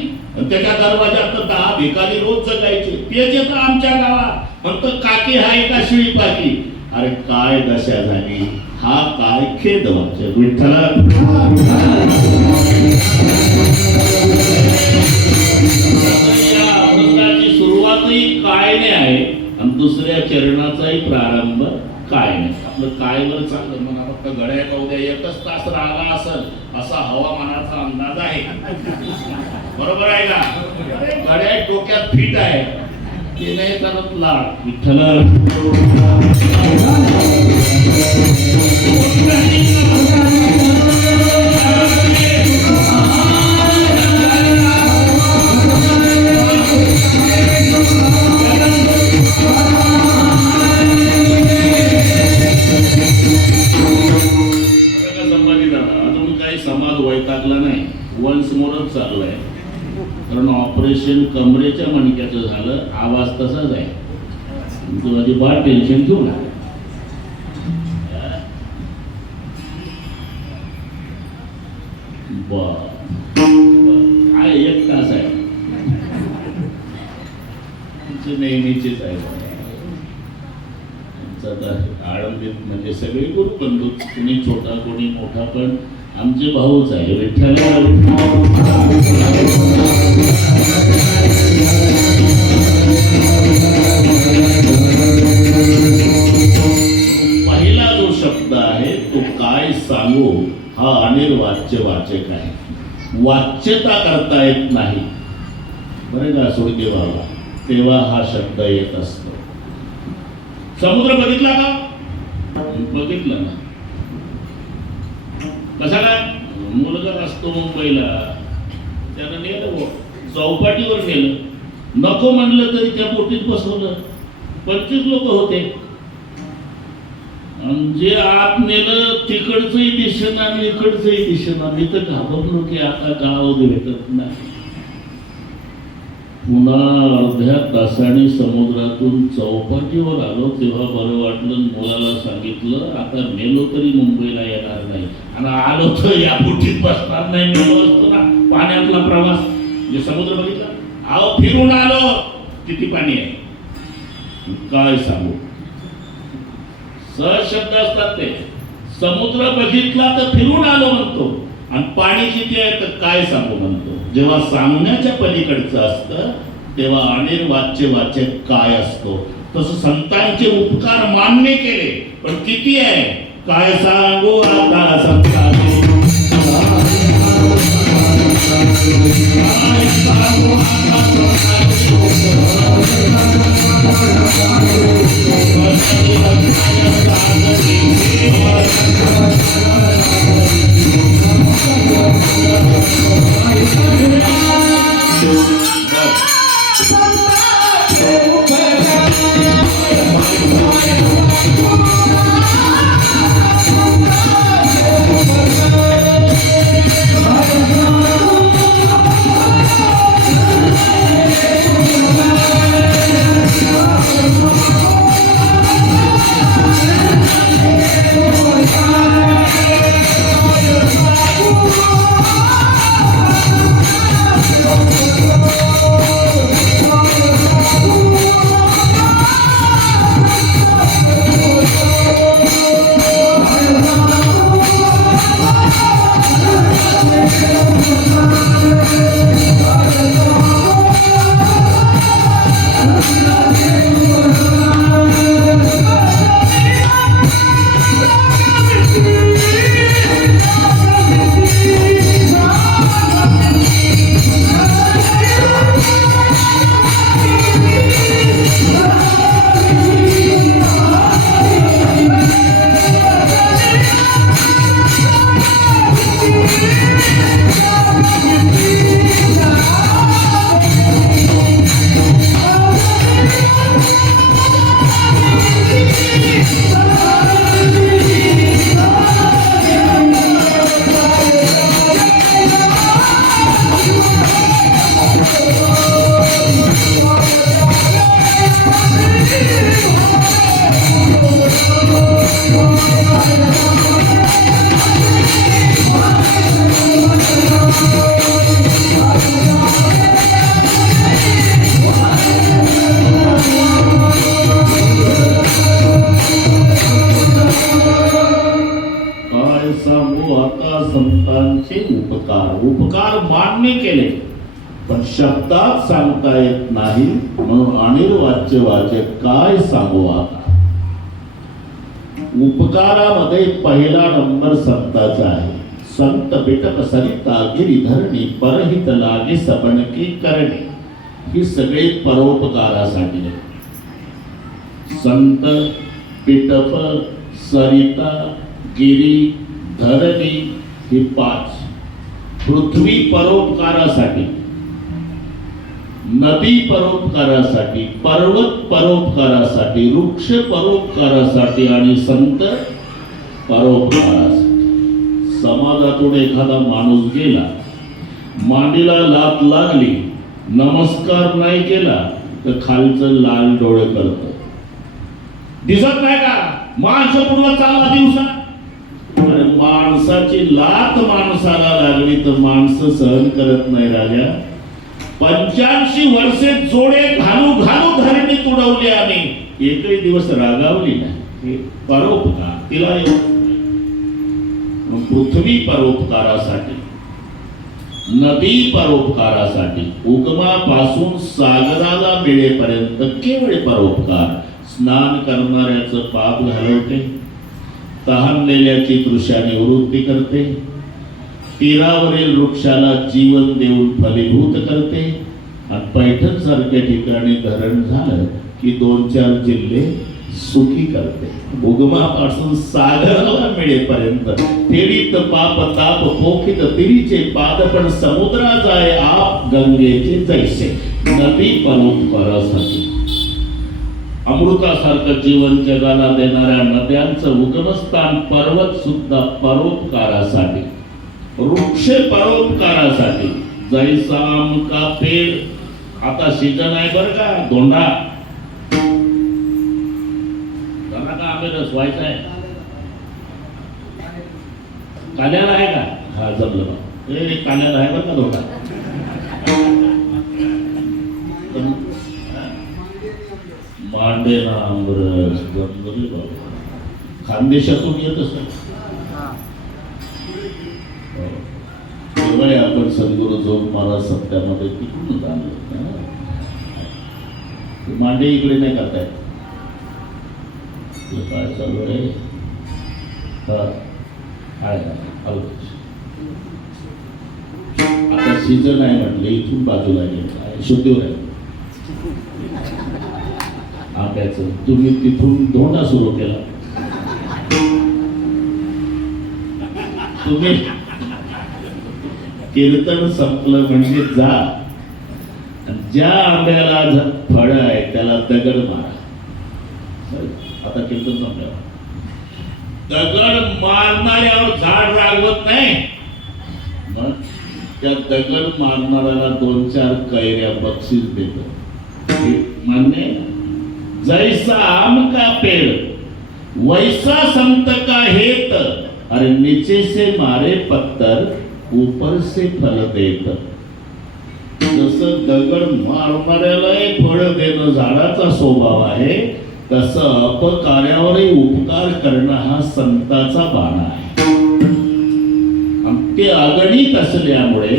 त्याच्या दरवाजात 10 भिकारी रोज जगायचे. तेच येतं आमच्या गावात, म्हणतं काकी हाय का शेळी पाकी. अरे काय दशा झाली. हा काय खेद वाचक. विठ्ठला अभंगाची सुरुवातही काय नाही आहे, आणि दुसऱ्या चरणाचाही प्रारंभ काय नाही. आपलं कायवर चाललं म्हणा फक्त घड्याळ उद्या एकच तास राहिला असेल असा हवामानाचा अंदाज आहे. बरोबर आहे का? घड्याळ डोक्यात फिट आहे ते नाही करत लाड विठ्ठल. अजून काही समाज वैतागला नाही, वन्स मोरच चाललाय. कारण ऑपरेशन कमरेच्या मणक्याचं झालं, आवाज तसाच आहे. तू अजिबात टेन्शन घेऊ नका. काय एक तास आहे नेहमीचेच आहे. आळंदीत म्हणजे सगळे गुरु बंधू, कोणी छोटा कोणी मोठा, पण आमचे भाऊच आहे. विठ्ठल पहिला जो शब्द आहे तो काय सांगू हा अनिर्वाच्य वाचक आहे. वाच्यता करता येत नाही बरं का सोडके बाबा, तेव्हा हा शब्द येत असतो. समुद्र बघितला का? बघितला ना. कसा काय? मुलगा असतो मुंबईला, त्यानं नेलं चौपाटीवर नेलं, नको म्हणलं तरी त्या बोटीत बसवलं. 25 लोक होते. जे आत नेलं तिकडचंही दिशेना आणि इकडचंही दिशेना. मी तर घाबरलो की आता गाव भेटत नाही. पुन्हा अर्ध्या तासाने समुद्रातून चौपाटीवर आलो तेव्हा बरं वाटलं. मुलाला सांगितलं आता मेलो तरी मुंबईला येणार नाही, आणि आलो तर या बोटीत बसणार नाही. मेलो असतो ना पाण्यातला प्रवास. म्हणजे समुद्र बघितला, आहो फिरून आलो, किती पाणी आहे काय सांगू. सहज शब्द असतात ते. समुद्र बघितला तर फिरून आलो म्हणतो, आणि पाणी किती आहे तर काय सांगू म्हणतो. जेव्हा सांगण्याच्या पलीकडचं असतं तेव्हा अनिर्वाच्य वाचक काय असतो. तसं संतांचे उपकार मान्य केले, पण किती आहे काय सांगू आता संतांचे. संतांचे उपकार मान्य केले, पण शब्दात सांगता येत नाही. म्हणून अनिर्वाच्य वाचक काय सांगू आता. उपकारामध्ये पहिला नंबर संताचा आहे. संत बिटप सरिता गिरीधरणी परहित लागे सबणकी करणे. ही सगळे परोपकारासाठी आहे. संत बिटप सरिता गिरी धरणी ही 5. पृथ्वी परोपकारासाठी, नदी परोपकारासाठी, पर्वत परोपकारासाठी, वृक्ष परोपकारासाठी आणि संत परोपकारासाठी. समाजातून एखादा माणूस गेला, मांडीला लात लागली, नमस्कार नाही केला तर खालचं लाल डोळे करत. दिसत नाही का माणसं पूर्ण चालला दिवसा. अरे माणसाची लात माणसाला लागली तर माणसं सहन करत नाही राजा. 85 वर्षे जोडे घालू घालू धरणीत उडवली आम्ही, एकही दिवस रागावली नाही. परोपकार तिला पृथ्वी परोपकारासाठी, नदी परोपकारासाठी, उगमापासून सागराला मिळेपर्यंत केवळ परोपकार. स्नान करणाऱ्याचं पाप घालवते, तहानलेल्याची तृषा निवृत्ती करते, तीरावरील वृक्षाला जीवन देऊन फलीभूत करते. आणि पैठण सारख्या ठिकाणी धरण झालं की 2-4 जिल्हे सुखी करते. उगमापासून सागराला मिळेपर्यंत तेरीत पाप ताप पोखित तिरीचे पाद पण समुद्रा जाय आप गंगेचे जैसे. नदी परोपकारासाठी, अमृतासारखं जीवन जगाला देणाऱ्या नद्यांचं उगमस्थान पर्वत सुद्धा परोपकारासाठी, वृक्ष परोपकारासाठी. जैसा आम का पेड़, आता सीजन आहे बरं का, धोंडा का आंबे रस व्हायचा आहे. काल्याला आहे का? हा जमलं. काल्याला आहे बरं का धोंडा. मांडे ना आमरस जमलं बाबा. खानदेशातून येत असत. तेव्हा आपण सद्गुरू जोग महाराज सत्यामध्ये तिकडून आणलं. मांडे इकडे नाही करतायत. काय चालू आहे? आता सीजन आहे म्हटलं, इथून बाजूला आहे शुद्धीवर आहे आंब्याचं. तुम्ही तिथून धोंडा सुरू केला. तुम्ही कीर्तन संपलं म्हणजे जा, ज्या आंब्याला फळ आहे त्याला दगड मारा. आता कीर्तन संपल्यावर दगड मारणाऱ्यावर झाड रागवत नाही. मग त्या दगड मारणाऱ्याला 2-4 कैऱ्या बक्षीस देतो. मान्य. जैसा आम का पेड़ वैसा संत का हेत, अरे नीचे से मारे पत्थर ऊपर से फल देत. जसं दगड मारणाऱ्याला फळ देणं झाडाचा स्वभाव आहे, तसं अपकार्यावरही उपकार करणं हा संताचा बाणा आहे. ते अगणित असल्यामुळे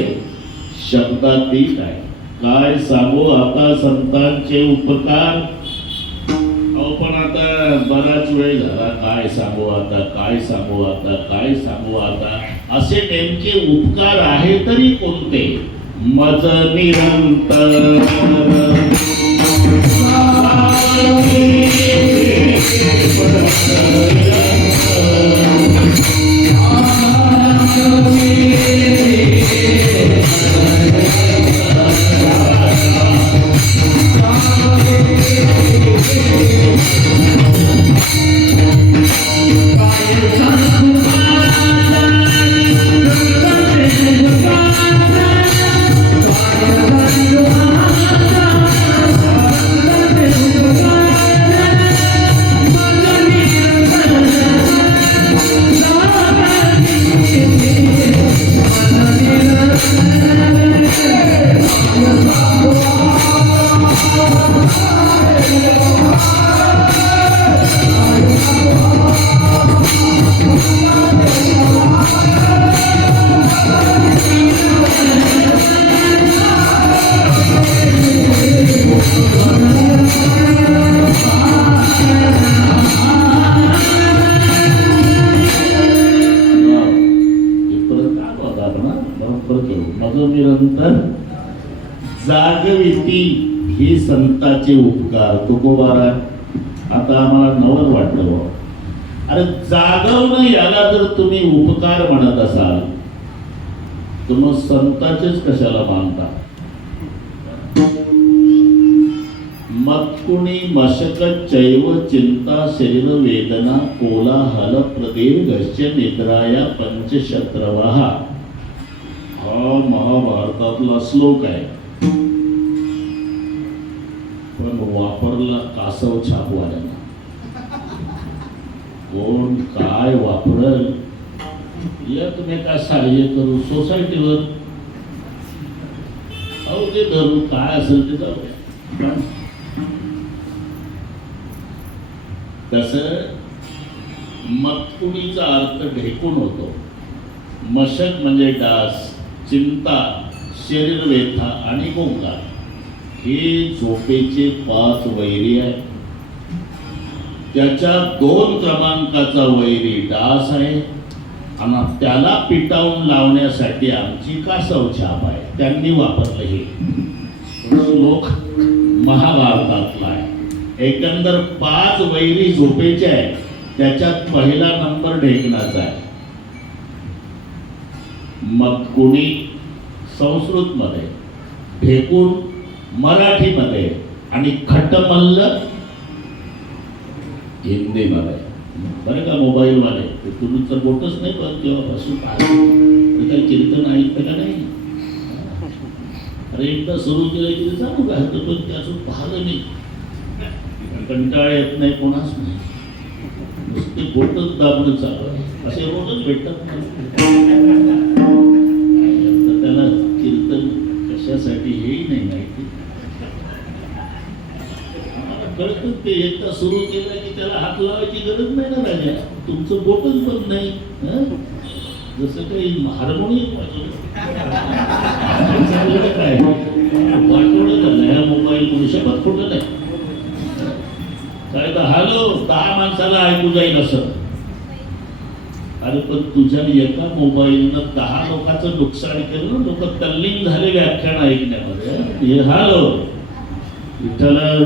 शब्दातीत आहे. काय सांगू आता संतांचे उपकार. पण आता बराच वेळ झाला. काय सांगू आता, काय सांगू आता, काय सांगू आता. असे नेमके उपकार आहे तरी कोणते? मज निरंतर संताचे उपकार तुकोबारा. आता आम्हाला नवल वाटलं बुवा. अरे जागवणं याला जर तुम्ही उपकार म्हणत असाल तर मग संताचेच कशाला मानता? मत्कुणी मशकत चैव चिंता शरीर वेदना कोलाहल प्रदीर्घस्य निद्राया पंचशत्रवः. हा महाभारतातला श्लोक आहे, पण वापरला कासव छापवाल्यांना. कोण काय वापरल एकमेका साह्य करू सोसायटीवर अहो ते धरू काय असेल ते जाऊ. तस मत्कुणीचा अर्थ ढेकून होतो. मशक म्हणजे डास, चिंता, शरीर व्यथा आणि गोंगाट हे झोपेचे 5 वैरी आहे. त्याच्या 2 क्रमांकाचा वैरी डास आहे आणि त्याला पिटावून लावण्यासाठी आमची कासव छाप आहे. त्यांनी वापरलं हे श्लोक महाभारतातला आहे. एकंदर 5 वैरी झोपेचे आहे, त्याच्यात पहिला नंबर ढेकणाचा आहे. मत्कुणी संस्कृत मध्ये, ढेकूण मराठीमध्ये आणि खटमल्ल हिंदीमध्ये. बरं का मोबाईल वाले तुम्ही तर बोटच नाही पण तेव्हापासून काही कीर्तन ऐकतं का नाही? अरे एकदा सुरू केलं की चालू काय होतं, पण त्यातून पाहिलं नाही, कंटाळा येत नाही कोणाच नाही, नुसते बोटच दाबणं चालू आहे. असे रोजच भेटतात नाही. त्याला कीर्तन कशासाठी हेही नाही माहिती. कळतं ते एकदा सुरू केलं की त्याला हात लावायची गरज नाही ना राजा, तुमचं बोटच बंद नाही. जसं काही हार्मोनियम वाजवलं काय वाटवलं झालं ह्या मोबाईल म्हणून शपथ खोटं नाही. काय तर हॅलो 10 माणसाला ऐकू जाईल असं. अरे पण तुझ्या एका मोबाईलनं 10 लोकांचं नुकसान केलं. लोक तल्लीन झाले व्याख्यान ऐकण्यामध्ये. हे हॅलो विठ्ठला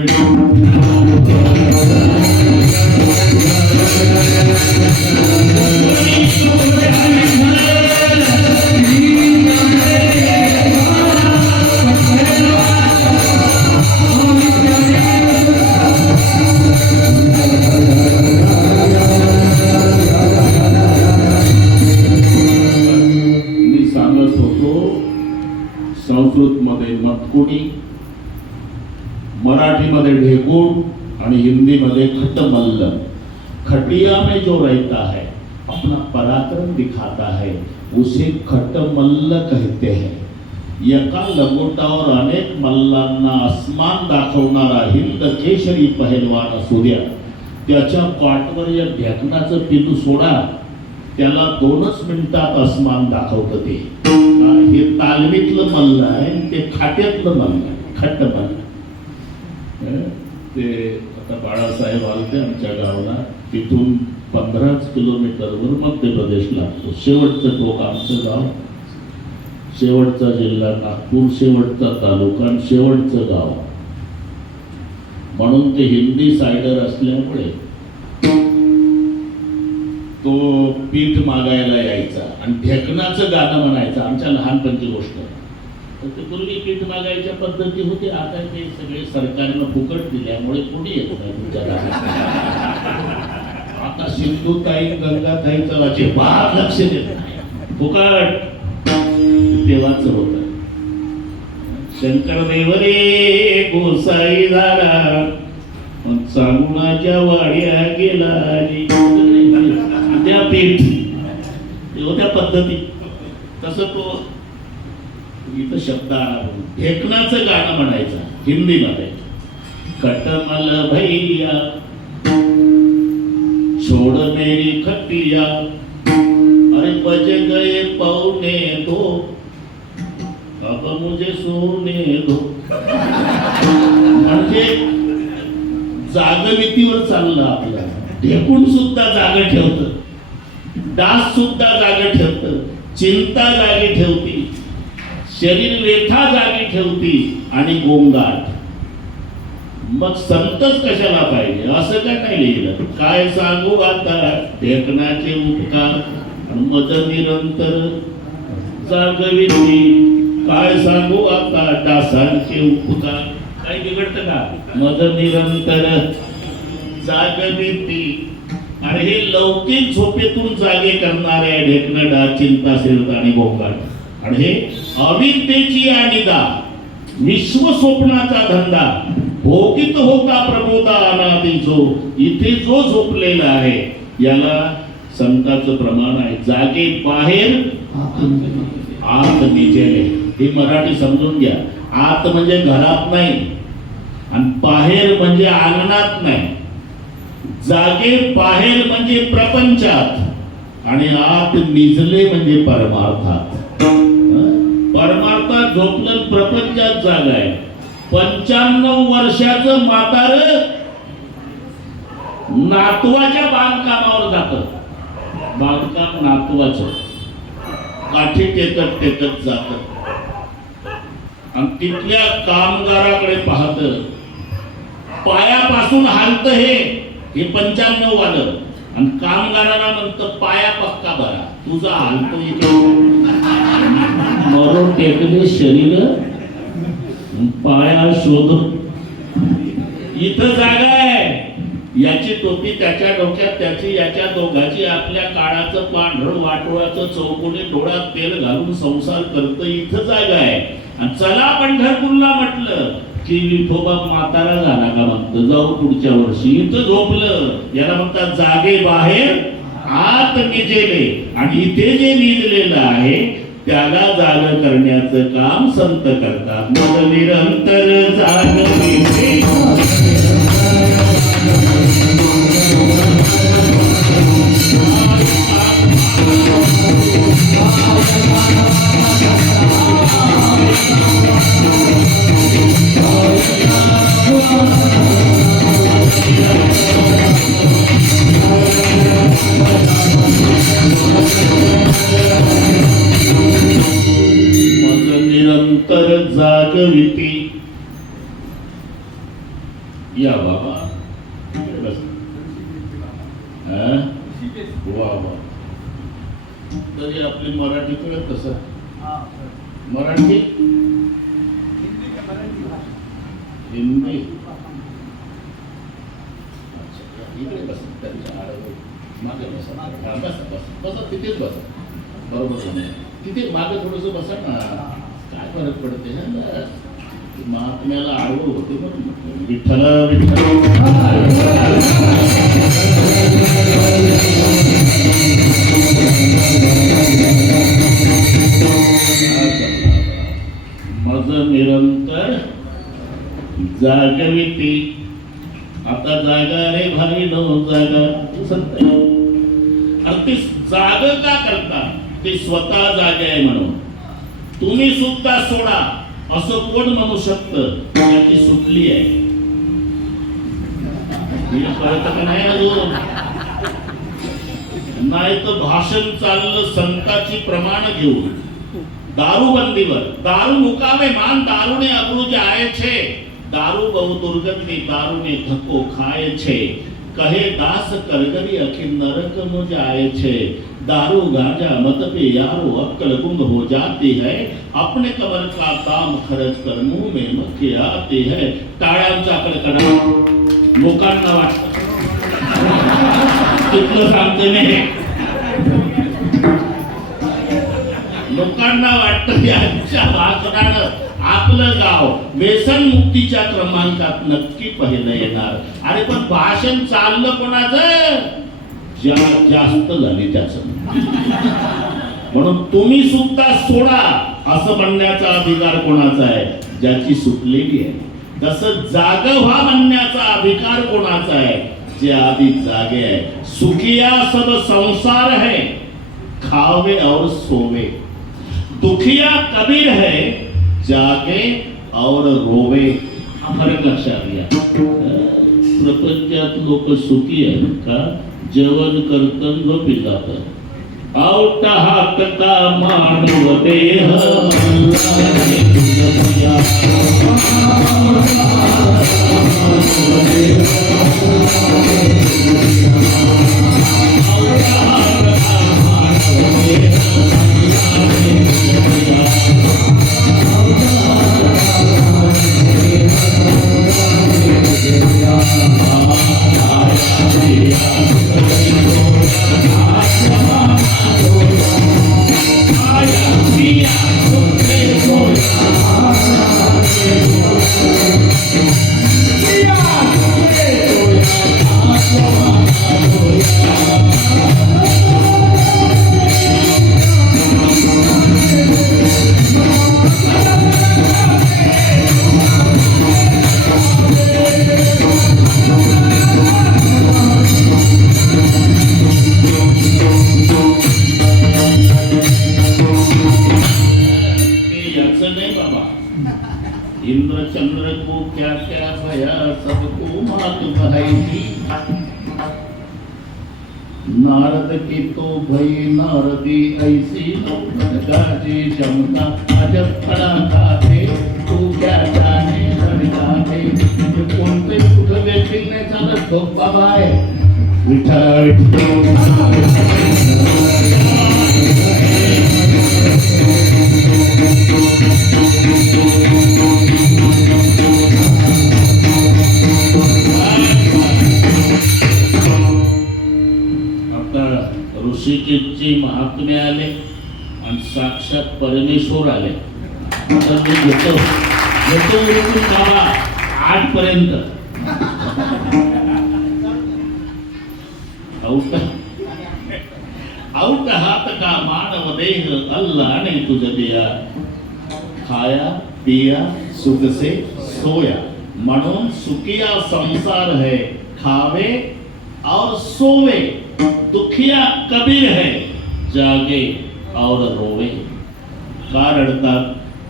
मी सांगत होतो संस्कृत मध्ये मत्कुणी, मराठी मध्ये ढेकूण आणि हिंदी मध्ये खटमल्ल. खटिया में जो रहता है अपना पराक्रम दिखाता है उसे खटमल्ल कहते हैं. एका लगोटावर अनेक मल्लांना अस्मान दाखवणारा हिंद केशरी पहलवान असू द्या, त्याच्या पाठवर या ढेकणाचं पिलू सोडा, त्याला 2च मिनिटात अस्मान दाखवतं. ते हे तालमीतलं मल्ल आहे, ते खाट्यातलं मल्ल आहे, खटमल्ल. ते आता बाळासाहेब आलते आमच्या गावाला, तिथून 15 किलोमीटरवर मध्य प्रदेश लागतो. शेवटचं टोक आमचं गाव, शेवटचा जिल्हा नागपूर, शेवटचा तालुका आणि शेवटचं गाव. म्हणून ते हिंदी सायडर असल्यामुळे तो पीठ मागायला यायचा आणि ढेकणाचं गाणं म्हणायचं. आमच्या लहानपणची गोष्ट. ते पूर्वी पीठ मागायच्या पद्धती होती. आता ते सगळे सरकारनं फुकट दिल्यामुळे कोणी येत नाही तुमच्या गावात. आता सिंधुताई गंगाताईचं अजिबात लक्ष देत नाही, फुकट. तेव्हाच होत शंकरदेव रे गोसाई झाला चांगुणाच्या वाड्या गेला. त्या पीठ होत्या पद्धती. तसं तो इथं शब्द आला. ढेकणाचं गाणं म्हणायचं हिंदीमध्ये. खटमल भैया छोड़ मेरी खटिया, अरे बज गए 1:45, अब मुझे सोने दो. म्हणजे जागवितीवर चाललं आपलं. ढेकूण सुद्धा जागा ठेवतं, डास सुद्धा जागा ठेवतं, चिंता जागी ठेवती, शरीर व्यथा जागी ठेवती आणि गोंगाट. मग संतच कशाला पाहिजे असं का नाही लिहिलं? काय सांगू आता ढेकणाचे उपकार आणि मज निरंतर जागविती, काय सांगू आता डासांचे उपकार. काय बिघडत का? मज निरंतर जागविती. आणि हे लौकिक झोपेतून जागे करणारे ढेकणं डास चिंता सिरत आणि गोंगाट, आणि हे अविद्येची अनिदा विश्व स्वप्नाचा धंदा भोगित होता प्रबोधा अनादी जो, इथे जो झोपलेला आहे याला संतांचं प्रमाण आहे. जागे बाहेर आत निजेले. हे मराठी समजून घ्या. आत म्हणजे घरात नाही आणि बाहेर म्हणजे अंगणात नाही. जागे बाहेर म्हणजे प्रपंचात आणि आत निजले म्हणजे परमार्थात. परमार्थात झोपलं प्रपंचात जागा आहे. 95 वर्षाचं म्हातार नातवाच्या बांधकामावर जात. बांधकाम नातवाचं काठी टेकत टेकत जात आणि तिथल्या कामगाराकडे पाहत. पायापासून हालत हे 95 वालं आणि कामगाराला म्हणतं पाया पक्का भरा, तुझा हालत मरून टेकले शरीर पाया शोध. इथं जागा आहे. याची टोपी त्याच्या डोक्यात, त्याची याच्या दोघाची, आपल्या काळाचं पांढरं वाटोळाचं चौकोनी डोळ्यात तेल घालून संसार करतं. इथं जागा आहे. आणि चला पंढरपूरला म्हटलं की विठोबा म्हातारा झाला का म्हणतं, जाऊ पुढच्या वर्षी. इथं झोपलं याला म्हणतात जागे बाहेर आत निजेले. आणि इथे जे निजलेलं आहे त्याला जाग करण्याचं काम संत करतात. मग निरंतर जागविते, निरंतर जागविती. या बाबा वा वा. तरी आपली मराठी कळत कसं? मराठी हिंदी. इकडे बस, मागे बसा. बसा तिथेच बसा. बरोबर तिथे मागे थोडस बसा ना. काय फरक पडते ना, महात्म्याला आडवं होते म्हणून. विठ्ठल विठ्ठल मज निरंतर जागविती. आता जागा रे भाई नो जागा. अरे ते जाग का करता? ते स्वतः जागे आहे म्हणून. तुम्ही सुद्धा सोडा असं कोण म्हणू शकतं? त्याची सुटली आहे. कळत का नाही अजून? नाही तर भाषण चाललं संताची प्रमाण घेऊन दारूबंदीवर. दारू मुकावे मान दारूने अबरू जाए छे, दारू बहु दुर्गति दारूने धक्को खाए छे, कहे दास करगरी अखिल नरक में जाए छे, दारू गांजा मत पे यारो अक्कल गुम हो जाती है, अपने कमर का दाम खर्च कर मुंह में मक्खी आती है. टाळ्यांचा कडकडा लोकांना वाटतं. तिथलं सांगते नाही. लोकांना वाटतं यांच्या भाषणानं आपलं गाव व्यसन मुक्तीच्या क्रमांकात नक्की पहिलं येणार. अरे पण भाषण चाललं कोणाचं? जास्त झाली त्याचं. म्हणून तुम्ही सुद्धा सोडा असं म्हणण्याचा अधिकार कोणाचा आहे? ज्याची सुटलेली आहे. तसं जाग व्हा म्हणण्याचा अधिकार कोणाचा आहे? जे आधी जागे आहे. सुखिया सब संसार है, खावे और सोवे, दुखिया कबीर है, जागे और रोवे. हा फरक लक्षात घ्या. प्रपंचात लोक सुखी आहेत का? जेवण करतं झोपी जातं. आवटा हाकता मानव देह, इंद्र चंद्र को क्या क्या भया सबको मात बहाई। नारद की तो भई नारदी ऐसी गाजी जमता अजब खड़ा खाते तू क्या जाने लड़का थे। कोणते कुठं वेटिंग नाही चालत तो बाबा आहे विठ्ठल ऋषिकेशची महात्मे आले आणि साक्षात परमेश्वर आले। आता मी घेतो बाबा 8 पर्यंत आउट हात का मानव देह अल्लाह ने तुझे दिया खाया पिया सुख से सोया म्हणून सुखिया संसार है खावे और सोवे दुखिया कबीर है जागे और रोवे। का रडतात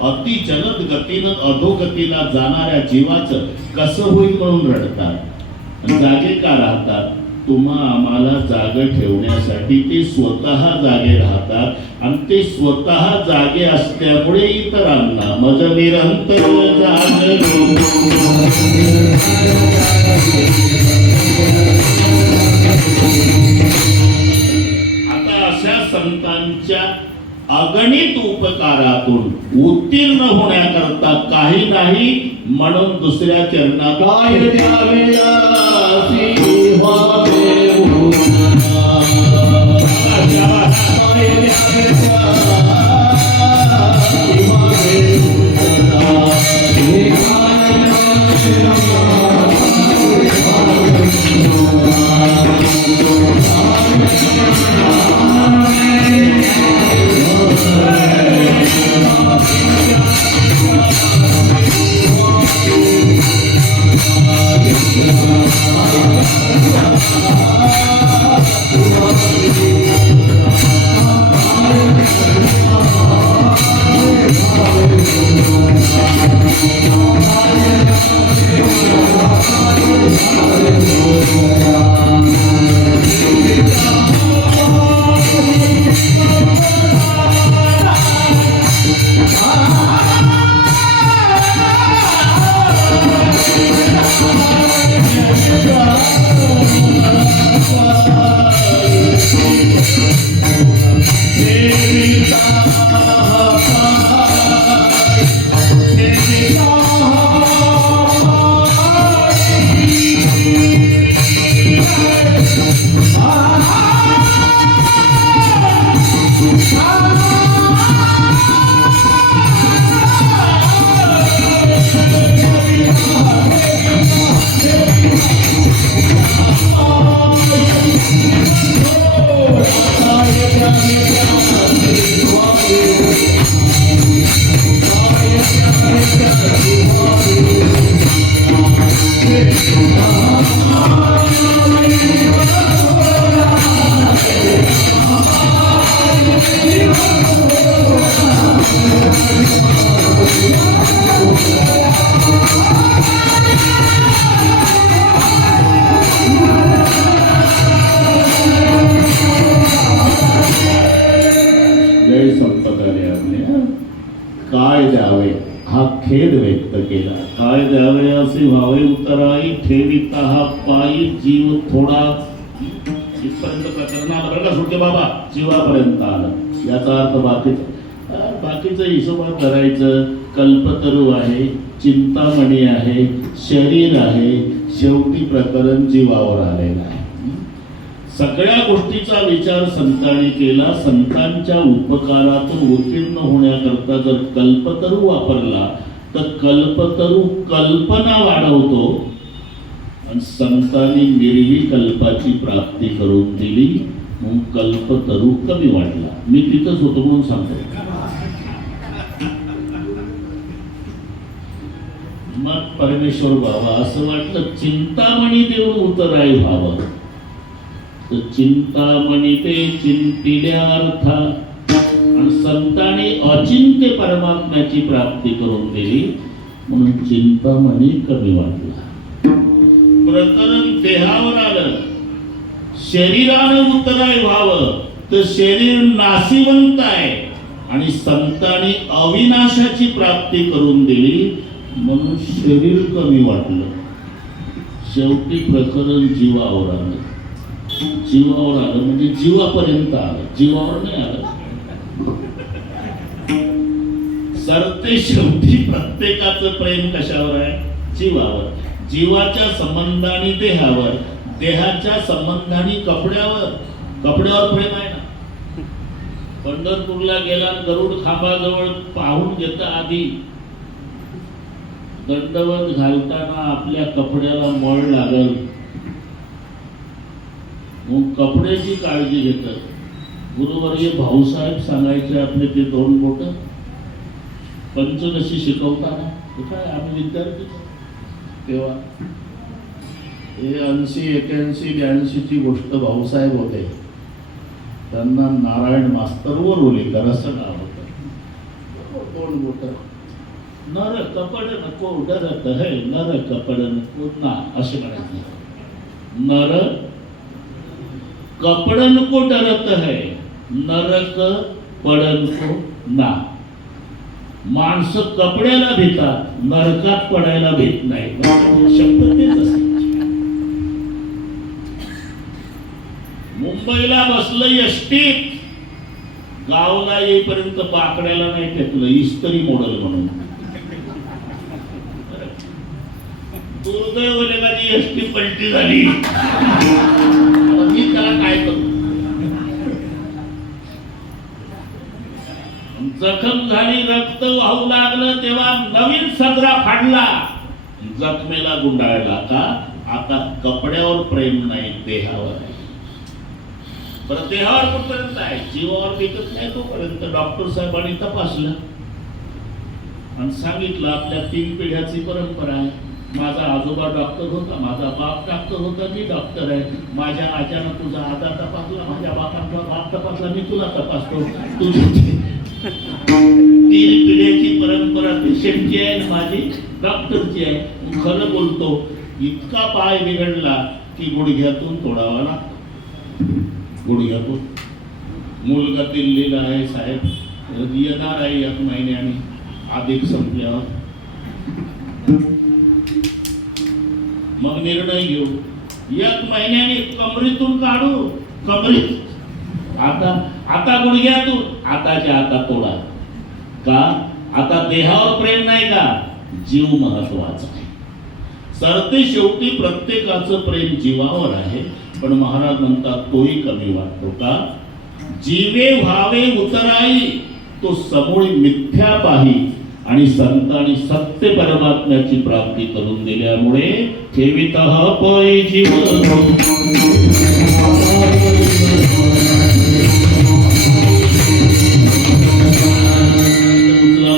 अति जलद गतीनं अधोगतीला जाणाऱ्या जीवाचं कसं होईल म्हणून रडतात। जागे का राहतात तुम्हा आम्हाला जागे ठेवण्यासाठी ते स्वतः जागे राहतात आणि ते स्वतः जागे असल्यामुळे इतरांना मज निरंतर जागलो। आता अशा संतांच्या अगणित उपकारातून उत्तीर्ण होण्याकरता काही नाही म्हणून दुसऱ्या चरणात काय द्यावे आसी व्हावे काय द्यावे हा खेद व्यक्त केला. काय द्यावे असे व्हावे उतराई ठेविता हा पायी जीव थोडा. इथपर्यंत प्रकरण आलं बरं का सुटके बाबा, जीवापर्यंत आलं. याचा अर्थ बाकीचं हिशोबात करायचं. कल्पतरू आहे, चिंतामणी आहे, शरीर आहे, शेवटी प्रकरण जीवावर आलेलं आहे. सगळ्या गोष्टीचा विचार संतांनी केला. संतांच्या उपकारातून उत्तीर्ण होण्याकरता जर कल्पतरू वापरला तर कल्पतरू कल्पना वाढवतो आणि संतांनी निर्विकल्पाची प्राप्ती करून दिली म्हणून कल्पतरू कमी वाढला. मी तिथंच होतो म्हणून सांगतो. मग परमेश्वर बाबा असं वाटलं चिंतामणी देऊन उतराई व्हावं. तर चिंतामणी ते चिंतिल्या अर्था आणि संतांनी अचिंत्य परमात्म्याची प्राप्ती करून दिली म्हणून चिंतामणी कमी वाटला. प्रकरण देहावर आलं, शरीरानं उतराय व्हावं तर शरीर नाशिवंत आहे आणि संतांनी अविनाशाची प्राप्ती करून दिली म्हणून शरीर कमी वाटलं. शेवटी प्रकरण जीवावर आलं. जीवावर आलं म्हणजे जीवापर्यंत आलं, जीवावर नाही आलं. सरते शेवटी प्रत्येकाचं प्रेम कशावर आहे? जीवावर. जीवाच्या संबंधाने देहावर, देहाच्या संबंधाने कपड्यावर. कपड्यावर प्रेम आहे ना. पंढरपूरला गेला, गरुड खांबाजवळ पाहून घेता आधी दंडवत घालताना आपल्या कपड्याला मळ लागल मग कपड्याची काळजी घेतात. गुरुवर्य भाऊसाहेब सांगायचे आपले ते 2 बोट पंचदशी शिकवताना. काय आम्ही विद्यार्थी तेव्हा हे 80, 81, 82ची गोष्ट. भाऊसाहेब होते, त्यांना नारायण मास्तर वरोलीकर असं नाव होतं. 2 बोट. नर कपड नको डरत है, नर कपड नको ना असे म्हणायचे. नर कपड नको डरत है, नरक पडनको ना. माणसं कपड्याला भीतात, नरकात पडायला भीत नाही. शब्द तेच असते. मुंबईला बसलं एसटीत, गावला येईपर्यंत बाकड्याला नाही टेकलं, इस्त्री मॉडेल म्हणून. दुर्दैवाने माझी एसटी पलटी झाली. मी त्याला काय करू? जखम झाली, रक्त वाहू लागलं तेव्हा नवीन सदरा फाडला, जखमेला गुंडाळला. का? आता कपड्यावर प्रेम नाही, देहावर आहे. बरं, देहावर कुठपर्यंत आहे? जीवावर विकत नाही तोपर्यंत. डॉक्टर साहेबांनी तपासलं आणि सांगितलं आपल्या 3 पिढ्याची परंपरा आहे. माझा आजोबा डॉक्टर होता, माझा बाप डॉक्टर होता, मी डॉक्टर आहे. माझ्या आज्यानं तुझा आजा तपासला, माझ्या बापाचा बाप तपासला, मी तुला तपासतो. तुझी 3 पिढ्याची परंपरा पेशंटची आहे, माझी डॉक्टरची आहे. खरं बोलतो, इतका पाय बिघडला की गुडघ्यातून तोडावा लागतो. गुडघ्यातून. मुलगा दिल्लीला आहे साहेब, येणार आहे 1 महिन्याने, अधिक संपल्यावर. मग निर्णय घेऊ, 1 महिन्याने कमरीतून काढू, कमरीत. आता गुडघ्यातून, आताच्या आता तोडा. का? आता देहावर प्रेम नाही का? जीव महत्वाचा आहे. सरते शेवटी प्रत्येकाचं प्रेम जीवावर आहे. पण महाराज म्हणतात तोही कमी वाटतो. का? जीवे व्हावे उतराई तो समूळ मिथ्या पाही आणि संतांनी सत्य परमात्म्याची प्राप्ती करून दिल्यामुळे ठेवितः पायी जीव.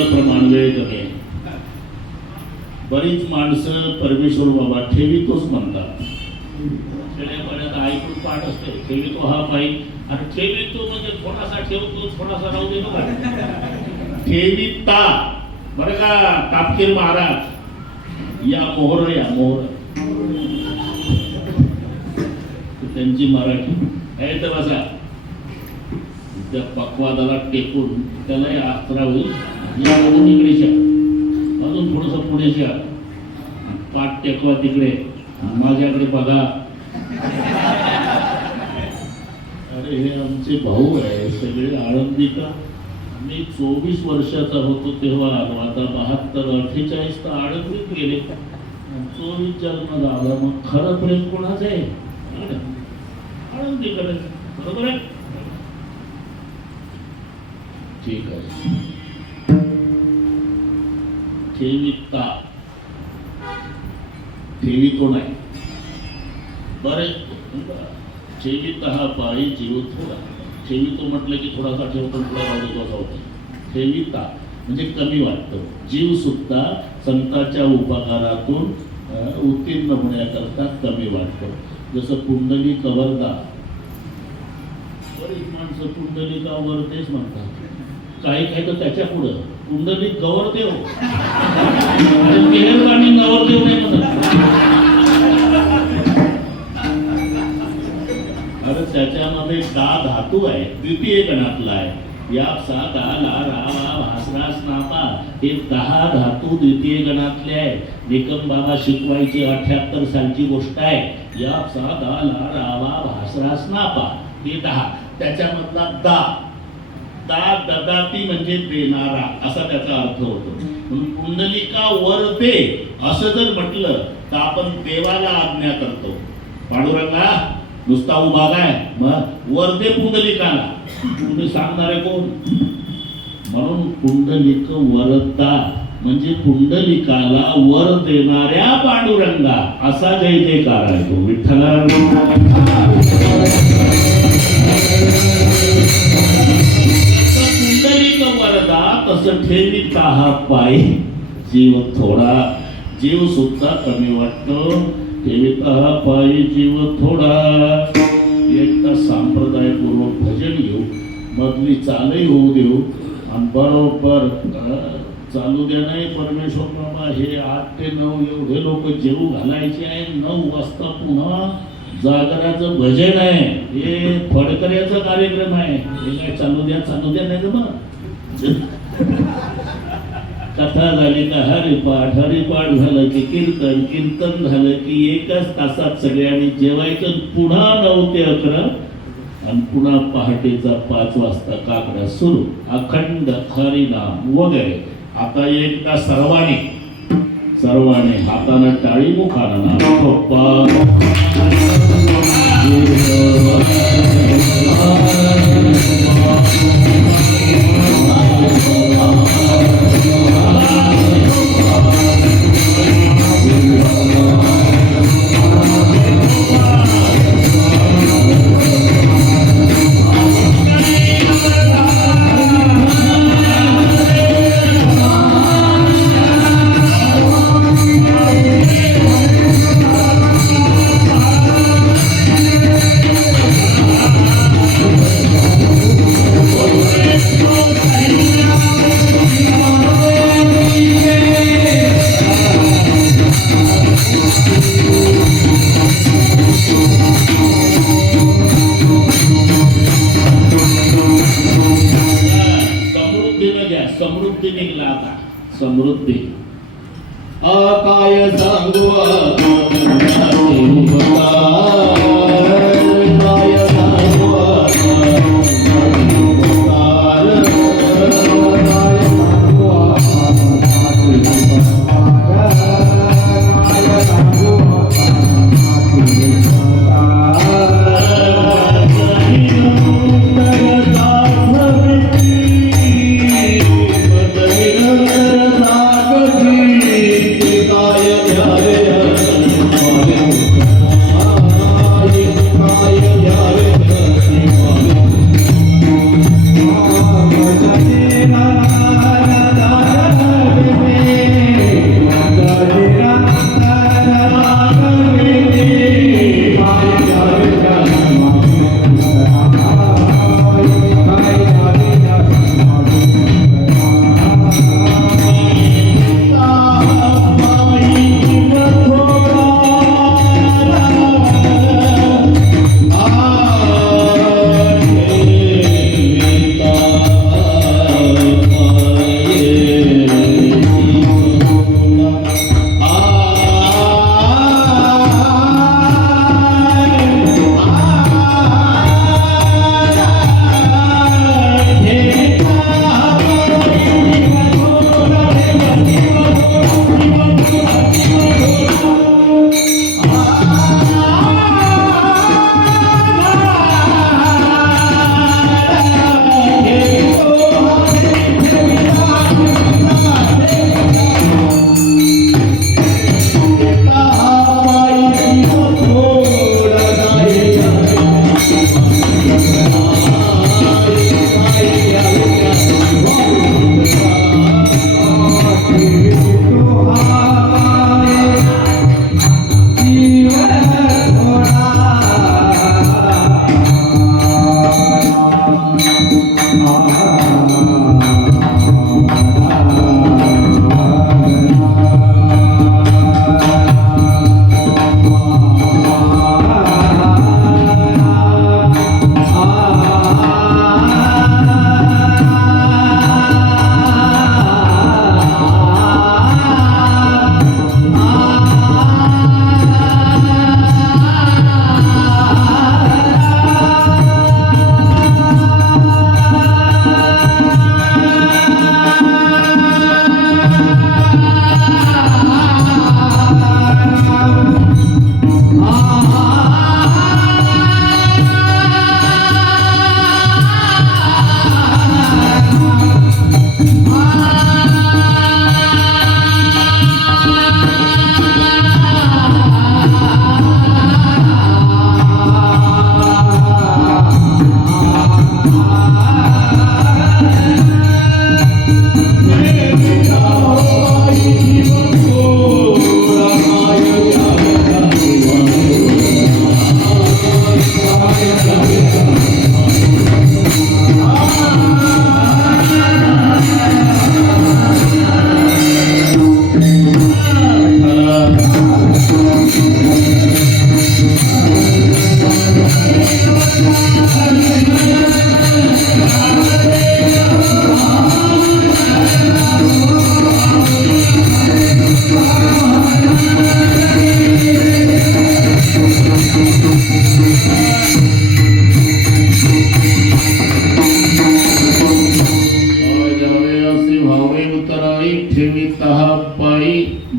प्रमाण वेळ कमी आहे. बरीच माणसं परमेश्वर बाबा ठेवितोच म्हणतात. खेड्यापाड्यात ऐकून पाठ असते, ठेवितो हा पायी. आणि ठेवितो म्हणजे थोडासा ठेवतो, थोडासा राहू दे नका. ठेविता बरं का, तापकीर महाराज या मोहर, या मोहर त्यांची मराठी आहे. तर बसा त्या पक्वादाला टेकून त्याला आसरा होईल. या इकडेच्या अजून थोडस पुढे जा, पाठ टेकवा तिकडे, माझ्याकडे बघा. अरे हे आमचे भाऊ आहे सगळे आळंदीकर. मी 24 वर्षाचा होतो तेव्हा आलो, आता 72 48 तर आळंदीत गेले, 24 जन्म झाला. मग खरं प्रेम कोणाचं आहे? आळंदीकर आहे, बरोबर आहे. ठीक आहे. ठेविता, ठेवितो नाही बरे. ठेविता हा पायी जीव थोडा. ठेवितो म्हटलं की थोडासा ठेवतो, थोडा राहतो असा होता. ठेविता म्हणजे कमी वाटतं. जीव सुद्धा संतांच्या उपकारातून उत्तीर्ण होण्याकरता कमी वाटतं. जसं पुंडली कवरदा, बरीच माणसं पुंडलिका वरतेच म्हणतात, काही काही तर त्याच्या पुढं पुंडलिक गौरदेव, मेहरबानी नवरदेव नाही म्हणत. अरे त्याच्यामध्ये दा धातू आहे, द्वितीय गणातला आहे. या सा दा ला रा वा भासरा स्नापा हे 10 धातू द्वितीय गणातले आहे. निकम बाबा शिकवायची 78 सालची गोष्ट आहे. या सा दा ला रा वा भासरा स्नापा हे 10. त्याच्यामधला दा, दा ददाती म्हणजे देणारा असा त्याचा अर्थ होतो. म्हणून पुंडलिका वरते असं जर म्हटलं तर आपण देवाला आज्ञा करतो. पांडुरंगा नुसता उभा काय, मग वरते पुंडलिकाला. तुम्ही सांगणारे कोण? म्हणून पुंडलिक वरता म्हणजे पुंडलिकाला वर देणाऱ्या पांडुरंगा असा जय जयकार आहे तो विठ्ठला. पुंडलिक वरदा तसं ठेविता हा पायी जीव थोडा. जीव सुद्धा कमी वाटतो. ठेविता हा पायी जीव थोडा. एकदा संप्रदायपूर्वक भजन घेऊ, मधली चालही होऊ देऊ आणि बरोबर चालू द्या. नाही परमेश्वर बाबा हे 8 ते 9 एवढे लोक जेवू घालायचे आहे. 9 वाजता पुन्हा जागराचं भजन आहे. हे फडकऱ्याचा कार्यक्रम आहे. हे काय चालू द्या नाही तर मग कथा झाली का हरिपाठ झालं की कीर्तन झालं की 1च तासात सगळ्यांनी जेवायचं. पुन्हा 9 ते 11 आणि पुन्हा पहाटेचा 5 वाजता काकडा सुरू. अखंड हरिनाम वगैरे. आता एकदा सर्वांनी हातानं टाळी मुखानं नाम. समृद्धी निघला. आता समृद्धी काय सांगू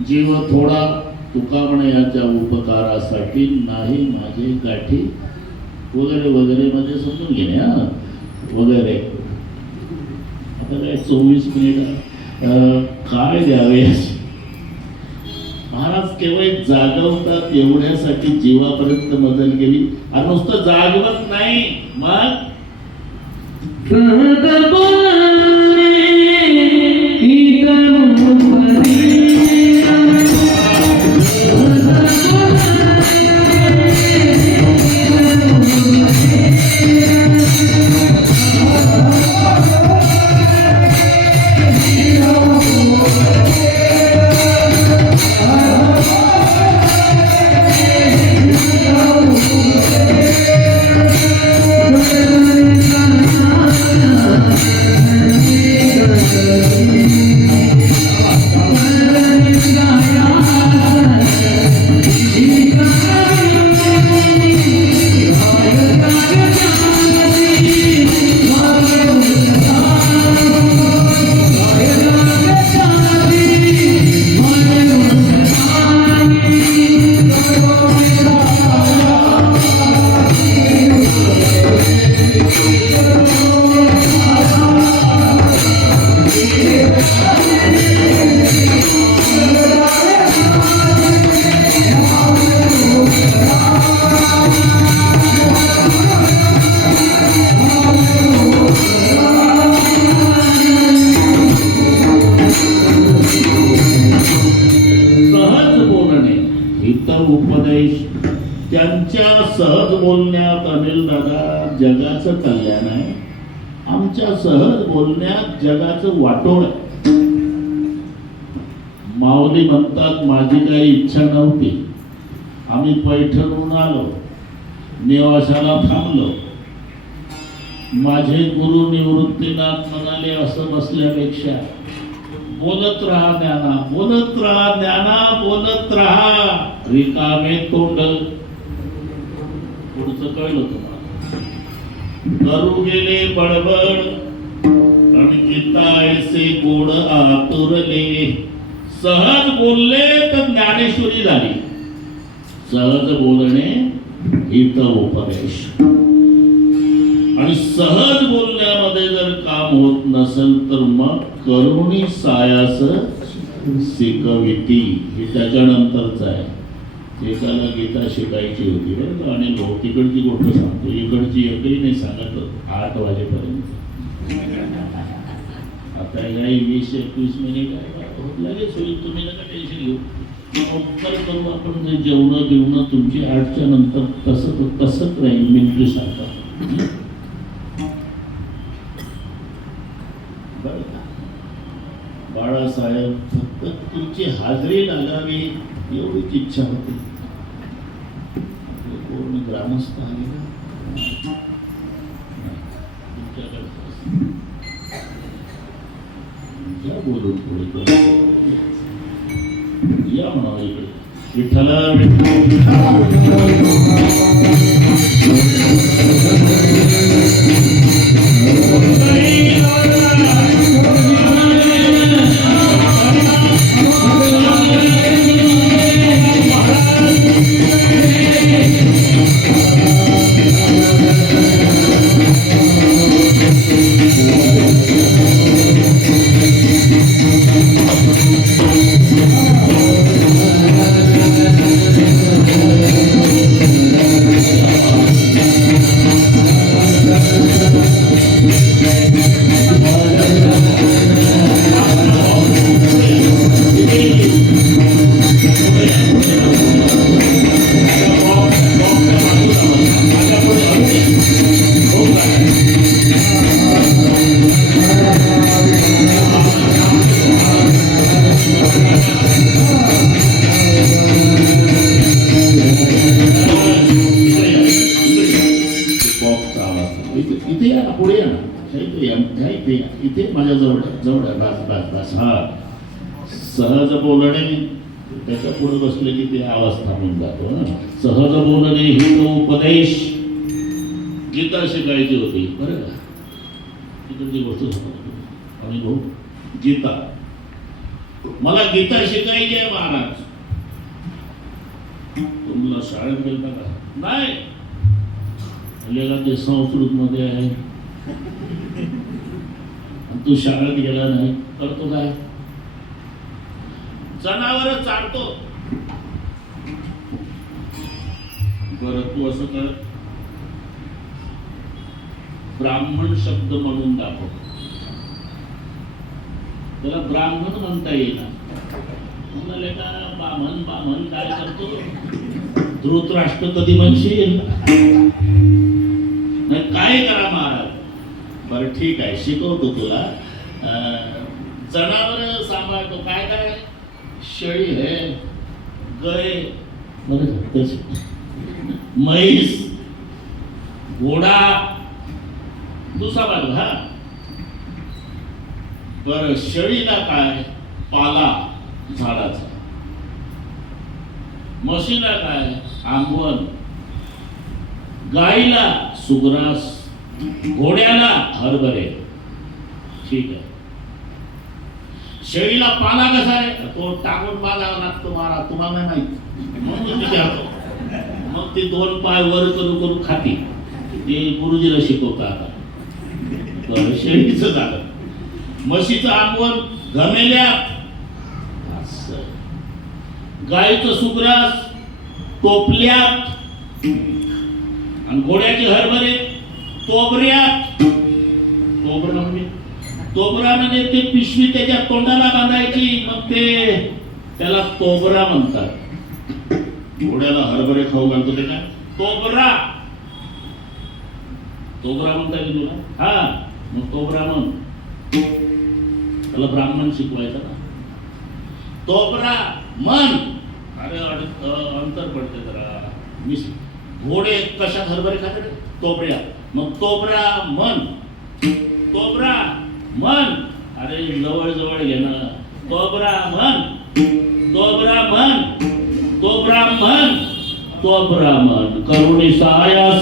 जीव थोडा तुका म्हणे याच्या उपकारासाठी नाही माझे गाठी वगैरे वगैरे म्हणजे समजून घेणे हा वगैरे. आता काय 24 मिनिट काय द्यावे. महाराज केवळ जागवतात एवढ्यासाठी जीवापर्यंत मदत केली आणि नुसतं जागवत नाही मग उपदेश. त्यांच्या सहज बोलण्यात अनिल दादा जगाचं कल्याण आहे. आमच्या सहज बोलण्यात जगाचं वाटोळ आहे. माऊली म्हणतात माझी काही इच्छा नव्हती, आम्ही पैठणहून आलो, निवासाला थांबलो. माझे गुरु निवृत्तीनाथ म्हणाले असं बसल्यापेक्षा बोलत राहा ज्ञाना, बोलत राहा ज्ञाना, बोलत राहा रिकामे तोंड. पुढचं कळलं तुम्हाला. करू गेले बडबड आणि गीता ऐसे गोड आतुरले. सहज बोलले तर ज्ञानेश्वरी झाली. सहज बोलणे हित उपदेश. आणि सहज बोलण्यामध्ये जर काम होत नसेल तर मग करुणी सायास शिकविती हे त्याच्यानंतरच आहे. एकाला गीता शिकायची होती बरं का. आणि तिकडची गोष्ट सांगतो, इकडची एकही नाही सांगत 8 वाजेपर्यंत. आता काही 20-21 मिनिट लगेच होईल, तुम्ही नका टेन्शन घेऊ. उत्तर करू आपण. जेवणं बिवणं तुमची 8च्या नंतर तसंच राहील मिनिट सांगता. बाळासाहेब फक्त तुमची हाजरी लागावी एवढीच इच्छा होती. कोण ग्रामस्थ आले का तुमच्याकडे या बोलून पुढे या म्हणावं इकडे. विठ्ठला इथे माझ्या जवळ जवळ बस बस बस. हा, सहज बोलणे, त्याच्या पुढे बसले की ते आवाज थांबून जातो ना. सहज बोलणे ही तो उपदेश. गीता शिकायची होती बरं का, तिकडची गोष्ट सांगतो आणि भाऊ, गीता मला गीता शिकायची आहे महाराज. तुम्हाला शाळेत गेलता का? नाही, ते संस्कृत मध्ये आहे. तू शाळेत गेला नाही, करतो काय? जनावर चालतो. बरं, तू असं कर, ब्राह्मण शब्द म्हणून दाखव. त्याला ब्राह्मण म्हणता येईल. म्हणाले का बामण बामण काय करतो? धृतराष्ट्र कधी म्हणशील? नाही, काय करा महाराज? बरं ठीक आहे, शिकवतो तुला. जनावर सांभाळतो. काय काय? शेळी आहे, गाय, म्हैस, घोडा, तू सांभाळ. हा, बरं, शेळीला काय? पाला झाडाचा. म्हशीला काय? आंबवण. गाईला सुग्रास. घोड्याला हरभरे. ठीक आहे. शेळीला पाला कसा आहे? तो टाकून पालावा लागतो महाराज, तुम्हाला नाही माहित म्हणून विचारतो. मग ते दोन पाय वर करू करू खाती. ते गुरुजीला शिकवता आता. बरं, शेळीचं झालं. म्हशीचं आंबवण घमेल्यात. गायीचं सुग्रास टोपल्यात. आणि घोड्याचे हरभरे तोबऱ्यात. तोबरा म्हणजे ते पिशवी त्याच्या तोंडाला बांधायची, मग ते त्याला तोबरा म्हणतात. घोड्याला हरभरे खाऊ घालतो ते काय? तोबरा. तोबरा म्हणता की तुला? हा, मग तोबरा म्हण. त्याला ब्राह्मण शिकवायचा ना. तोबरा म्हण. अरे अंतर पडते जरा. घोडे कशात हरभरे खाते? तोबऱ्या. मग तोबरा म्हण. तोबरा म्हण. अरे जवळ जवळ घेणं. तोबरा म्हण. तोबरा म्हण. तोबरा म्हण. तोबरा म्हण. करुणी सहायास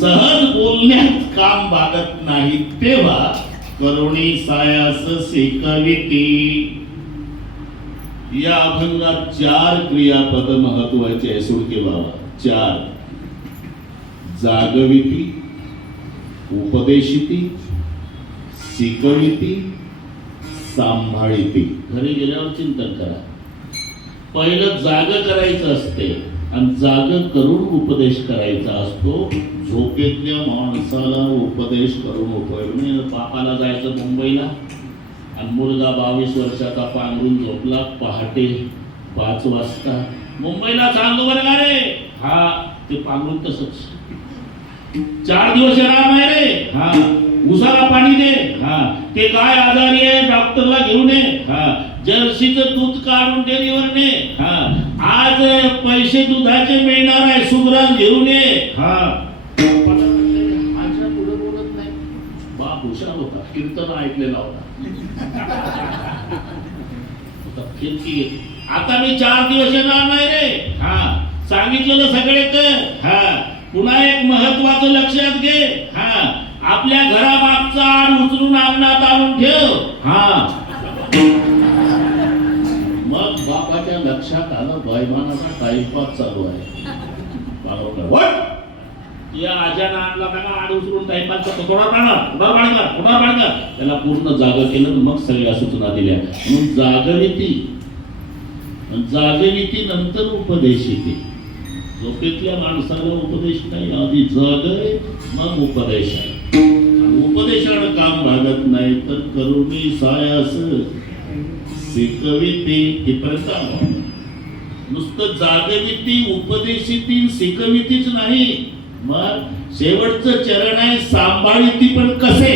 सहज बोलण्यात काम भागत नाही, तेव्हा करुणी सायास शिकविती. या अभंगात 4 क्रियापद महत्वाचे आहे. सुडके बाबा 4. जागविती, उपदेशिती, शिकविती, सांभाळिती. घरी गेल्यावर चिंतन करा. पहिलं जाग करायचं असते आणि जाग करून उपदेश करायचा असतो. झोपेतल्या माणसाला उपदेश करून उपयोग नाही. बापाला जायचं मुंबईला आणि मुलगा 22 वर्षाचा पांघरून झोपला. पहाटे 5 वाजता मुंबईला चाललो बरं का रे? हा, ते पांघरून तसंच. 4 दिवस येणार नाही रे. हा, उसाला पाणी दे. हा, ते काय आजारी आहे डॉक्टरला घेऊन ये. हा, जर्सीचं दूध काढून डेअरीवर ने. हा, आज पैसे दुधाचे मिळणार आहे, सुग्रास घेऊन ये. हा, माझ्या पुढे बोलत नाही. बाप हुशार होता, कीर्तन ऐकलेला होता. आता मी 4 दिवस येणार नाही रे. हा, सांगितलेलं सगळे कर. हा, पुन्हा एक महत्वाचं लक्षात घे. हा, आपल्या घरामागचा आड उचलून अंगणात आणून ठेव. हा, मग बापाच्या लक्षात आलं बैमानाचा टाइमपास चालू आहे. या आज्यानं आणला का आड उचलून टाइमपास करतो. थोडा पाडणार त्याला पूर्ण जागा केलं. मग सगळ्या सूचना दिल्या. म्हणून जागविती नंतर उपदेश येते. झोपेतल्या माणसाला उपदेश नाही, आधी जाग आहे मग उपदेश आहे. उपदेशानं काम भागत नाही तर करुणी सायास शिकविती. इथपर्यंत नुसतं जागविती, उपदेशिती, शिकवितीच नाही, मग शेवटचं चरण आहे सांभाळिती. पण कसे?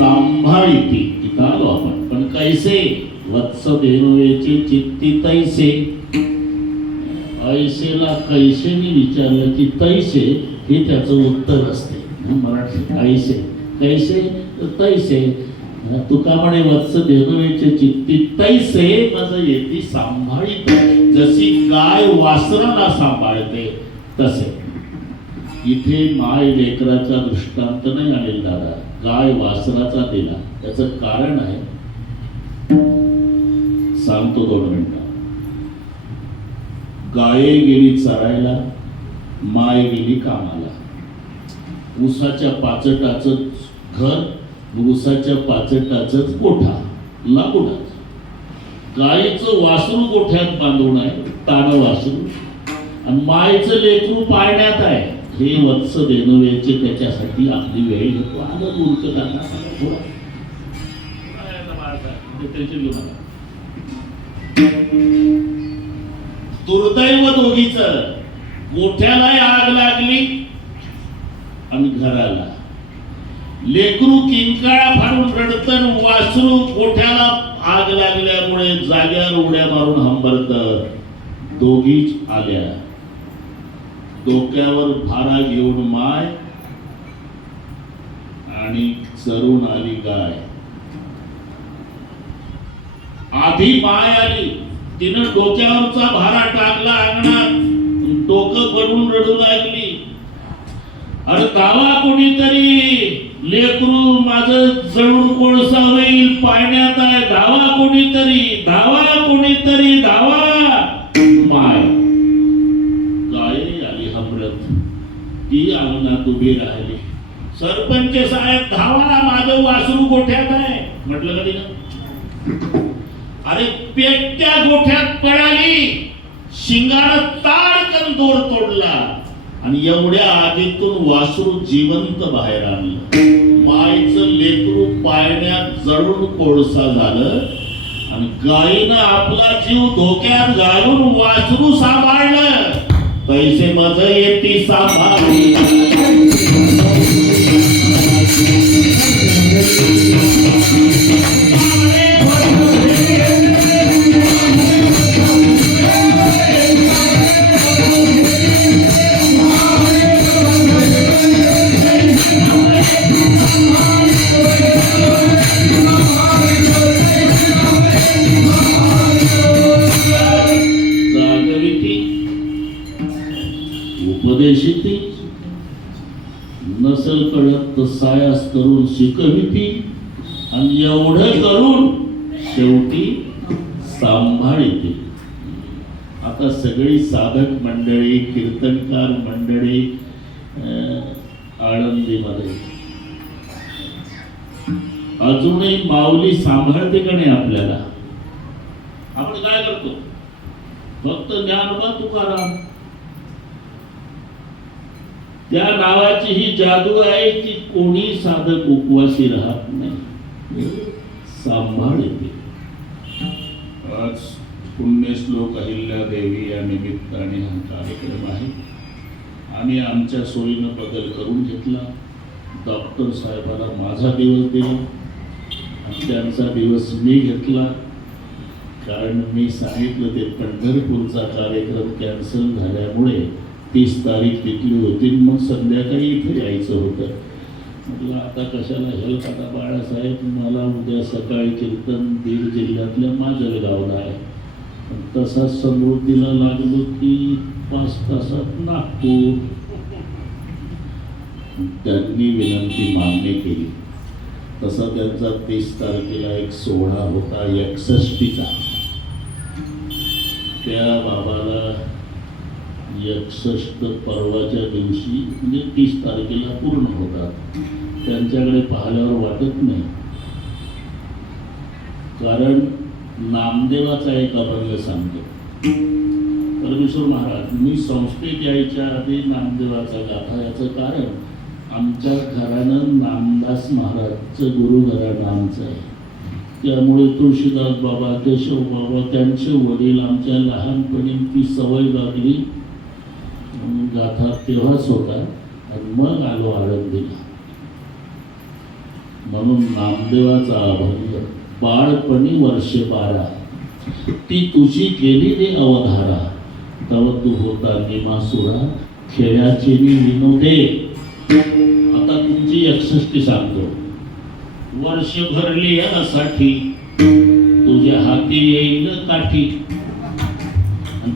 सांभाळिती तिथं आलो आपण. पण कैसे वत्स देणवेचे चित्ती तैसे. ऐसेला कैसेने विचारलं की तैसे हे त्याचं उत्तर असते मराठी. ऐसे कैसे तैसे. तुका म्हणे वत्स देणवेचे चित्ती तैसे माझं येती सांभाळित. जशी गाय वासराला सांभाळते तसे. इथे माय लेकराचा दृष्टांत नाही आणेल दादा, गाय वासराचा दिला. त्याचं कारण आहे, सांगतो 2 मिनिटं. गाये गेली चरायला, माय गेली कामाला. ऊसाच्या पाचटाचं घर, ऊसाच्या पाचटाचंच गोठा लागूनच. गायीचं वासरू गोठ्यात बांधून आहे, तान वासरू, आणि मायचं लेकरू पाळण्यात आहे. हे वत्स देणवेचे त्याच्यासाठी आपली वेळ घेतो. आनंद उरकताना दुर्दैव दोघीच. गोठ्याला आग लागली आणि घराला. लेकरू किंकाळा फाडून रडतन, वासरू गोठ्याला आग लागल्यामुळे जाग्यावर उड्या मारून हंबरत. दोघीच आल्या. डोक्यावर भारा घेऊन माय आणि चरून आली गाय. आधी माय आली, तिनं डोक्यावरचा भारा टाकला अंगणात, डोकं पडून रडू लागली. अरे धावा कोणीतरी, लेकरू माझं जळून कोळसा होईल, पाण्यात आहे, धावा कोणीतरी, धावा कोणीतरी, धावा. माय ती अंगणात उभी राहिली. सरपंच साहेब धावा, माझं वासरू गोठ्यात आहे. म्हटलं कधी ना, अरे पेट्या गोठ्यात पळाली, शिंगानं ताडकन दोर तोडला आणि एवढ्या आगीतून वासरू जिवंत बाहेर आणलं. मायचं लेकरू पाळण्यात जळून कोळसा झालं आणि गायीनं आपला जीव धोक्यात घालून वासरू सांभाळलं. तैसे मज येती सांभाळी. उपदेशिती नसल कळत सायास करून शिकविती. आणि एवढं करून शेवटी सांभाळिते. आता सगळी साधक मंडळी, कीर्तनकार मंडळी आळंदीमध्ये अजूनही माऊली सांभाळते का नाही आपल्याला? आपण काय करतो? फक्त ज्ञानोबा तुकाराम, त्या नावाची ही जादू आहे की कोणी साधक उपवासी राहत नाही, सांभाळते. आज पुण्यश्लोक अहिल्यादेवी या निमित्ताने हा कार्यक्रम आहे. आम्ही आमच्या सोयीनं बदल करून घेतला. डॉक्टर साहेबांना माझा दिवस दिला आणि त्यांचा दिवस मी घेतला. कारण मी सांगितलं ते पंढरपूरचा कार्यक्रम कॅन्सल झाल्यामुळे 30 तारीख तिथली होती, मग संध्याकाळी इथे यायचं होतं. म्हटलं आता कशाला हेल्प. आता बाळासाहेब मला उद्या सकाळी कीर्तन बीड जिल्ह्यातल्या माजलगावला आहे. तसा समृद्धीला लागलो की 5 तासात नागपूर. त्यांनी विनंती मान्य केली. तसा त्यांचा 30 तारखेला एक सोहळा होता 61चा. त्या बाबाला 61 परवाच्या दिवशी म्हणजे 30 तारखेला पूर्ण होतात. त्यांच्याकडे पाहिल्यावर वाटत नाही, कारण नामदेवाचा एक अभंग सांगतो. परमेश्वर महाराज, मी संस्थेत यायच्या आधी नामदेवाचा गाथा. याचं कारण आमच्या घरानं नामदास महाराजचं गुरु घराणं आमचं आहे. त्यामुळे तुळशीदास बाबा, केशव बाबा, त्यांचे वडील, आमच्या लहानपणी ती सवय लागली. गाथा तेव्हाच होता आणि मग आलो आळंदीला. म्हणून नामदेवाचा अभंग. बाळपणी वर्षे 12 ती तुझी गेली रे अवधारा, तव तू होता निमासुरा, खेळाचे मी विनोदे. आता तुमची 61 सांगतो. वर्ष भरली यासाठी तुझ्या हाती येईल काठी,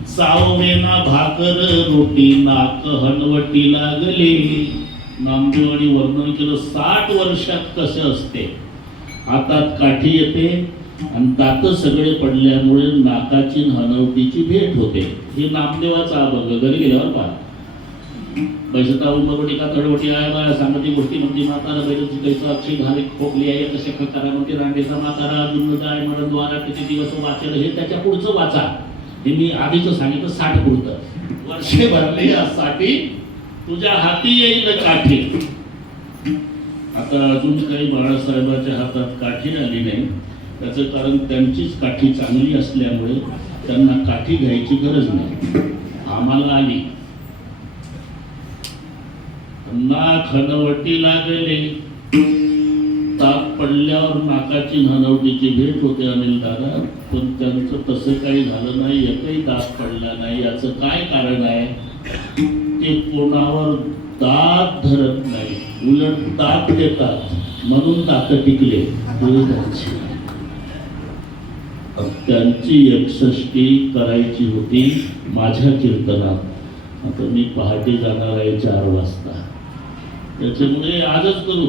चावमेना भाकर रोटी नाक हनवटी लागले. नामदेवानी वर्णन केलं 60 वर्षात कसं असते. हातात काठी येते आणि दात सगळे पडल्यामुळे नाकाची हनवटीची भेट होते. हे नामदेवाचा अभंग. घरी गेल्यावर पहा. बैसता उंबरवटी का तडवटी आहे बा सांगती गोष्टी म्हणती म्हातारा बैठची कैसा अक्षय घाली खोकली आहे कसे खकारा म्हणते रांडेचा म्हातारा अजून जाय म्हणून द्वारा किती दिवस वाचेल. हे त्याच्या पुढचं वाचा. हे मी आधीच सांगितलं 60 पुरतं. वर्षे भरले यासाठी तुझ्या हाती येईल काठी. आता अजून काही बाळासाहेबांच्या हातात काठी आली नाही. त्याचं कारण त्यांचीच काठी चांगली असल्यामुळे त्यांना काठी घ्यायची गरज नाही. आम्हाला आली. नाक हनवटी लागले, ताप पडल्यावर नाकाची हनवटीची भेट होते अनिल दादा. पण त्यांचं तसं काही झालं नाही. एकही दात पडला नाही. याचं काय कारण आहे? ते कोणावर दात धरत नाही, उलट दात देतात म्हणून दात टिकले. त्यांची 61 करायची होती माझ्या कीर्तनात. आता मी पहाटे जाणार आहे 4 वाजता. त्याच्यामुळे आजच करू.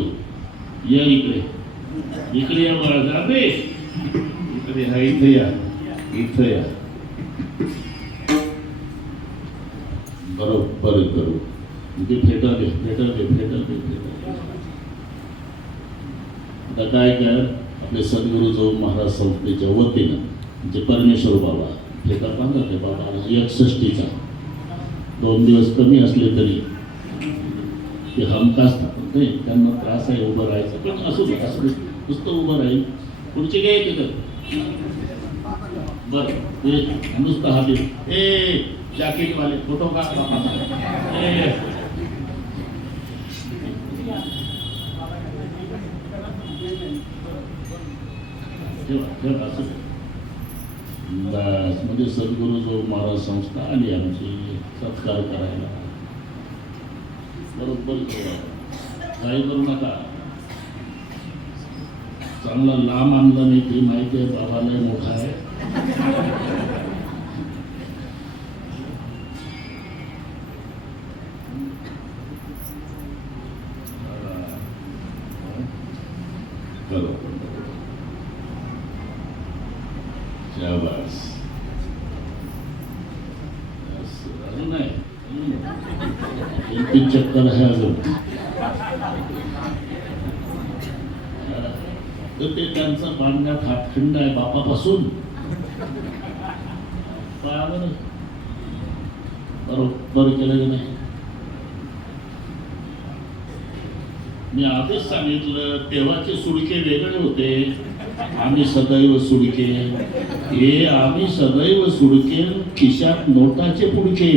या इकडे, इकडे या बाळा. इकडे हा, इथे या, इथं या. बरोबर करू. ते फेटा दे, फेटा दे, फेटा दे, फेटा. आता काय कर, आपले सद्गुरू जो महाराज संस्थेच्या वतीनं म्हणजे परमेश्वर बाबा फेटा बांधा ते बाबाला 61चा. 2 दिवस कमी असले तरी ते हमखास थांबत नाही. त्यांना त्रास आहे उभं राहायचं. पण असू दे, असं नुसतं उभं राहील. पुढचे काय येते बरं ते नुसतं हात ए जॅकेटवाले फोटो का म्हणजे सद्गुरू जो महाराज संस्था आली आमची सत्कार करायला. बरोबर काही करू नका. चांगला लांब आणला नाही ते माहिती आहे. बाबाला मोठा आहे. शाबास. अजून आहे, एक चक्कर आहे अजून. तर ते त्यांचा बांधण्यात हातखंड आहे बापापासून. बरोबर केलं की नाही? मी आधीच सांगितलं तेव्हाचे सुडके वेगळे होते. आम्ही सदैव सुडके. हे आम्ही सदैव सुडके, खिशात नोटाचे पुडके.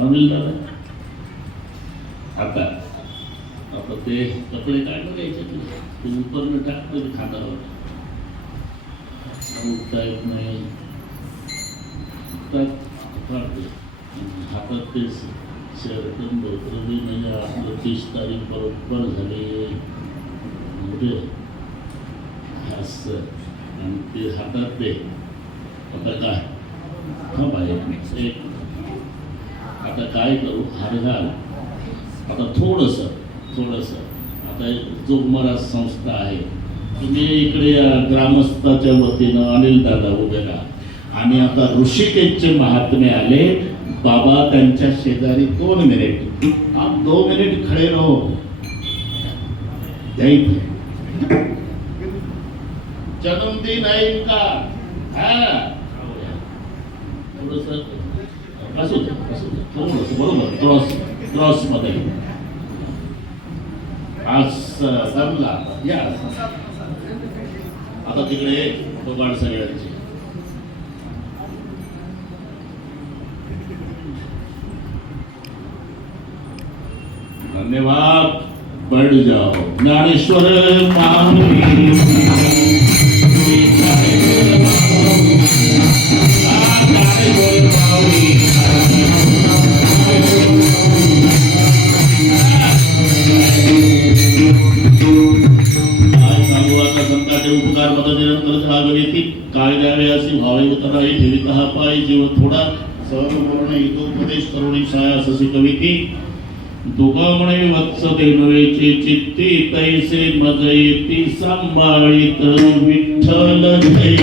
अनिल दादा आता आता ते कपडे काय बघायचे ते उपरनं टाक म्हणजे खांद्यावर उठता येत नाही. हातात ते शर्ट बरोबरही म्हणजे आपलं 30 तारीख बरोबर झाली म्हणजे असं. आणि ते हातात ते आता काय एक आता काय करू हार घाल. आता थोडंसं आता जो महाराज संस्था आहे तुम्ही इकडे ग्रामस्थाच्या वतीनं अनिल दादा उभे राहा. आणि आता ऋषिकेशचे महात्मे आले. बाबा त्यांच्या शेजारी 2 मिनिट आप 2 मिनिट खडे रहो. जन्मदिन आहे इनका. बरोबर क्रॉस मध्ये आज जमला या. आता तिकडे बघाड सगळ्यांची धन्यवाद. बढ़ जाओ. ज्ञानेश्वर माऊली. उपकार पद निरंतर भागवती काय द्यावे असे भावे उतराई ठेवित हा पाय जीव थोडा सर्वपूर्ण हितो उपदेश करुणी छाया ससी कविती तुका म्हणे वत्स देनवेचे चित्ती तैसे मज येती सांभाळीत विठ्ठल जय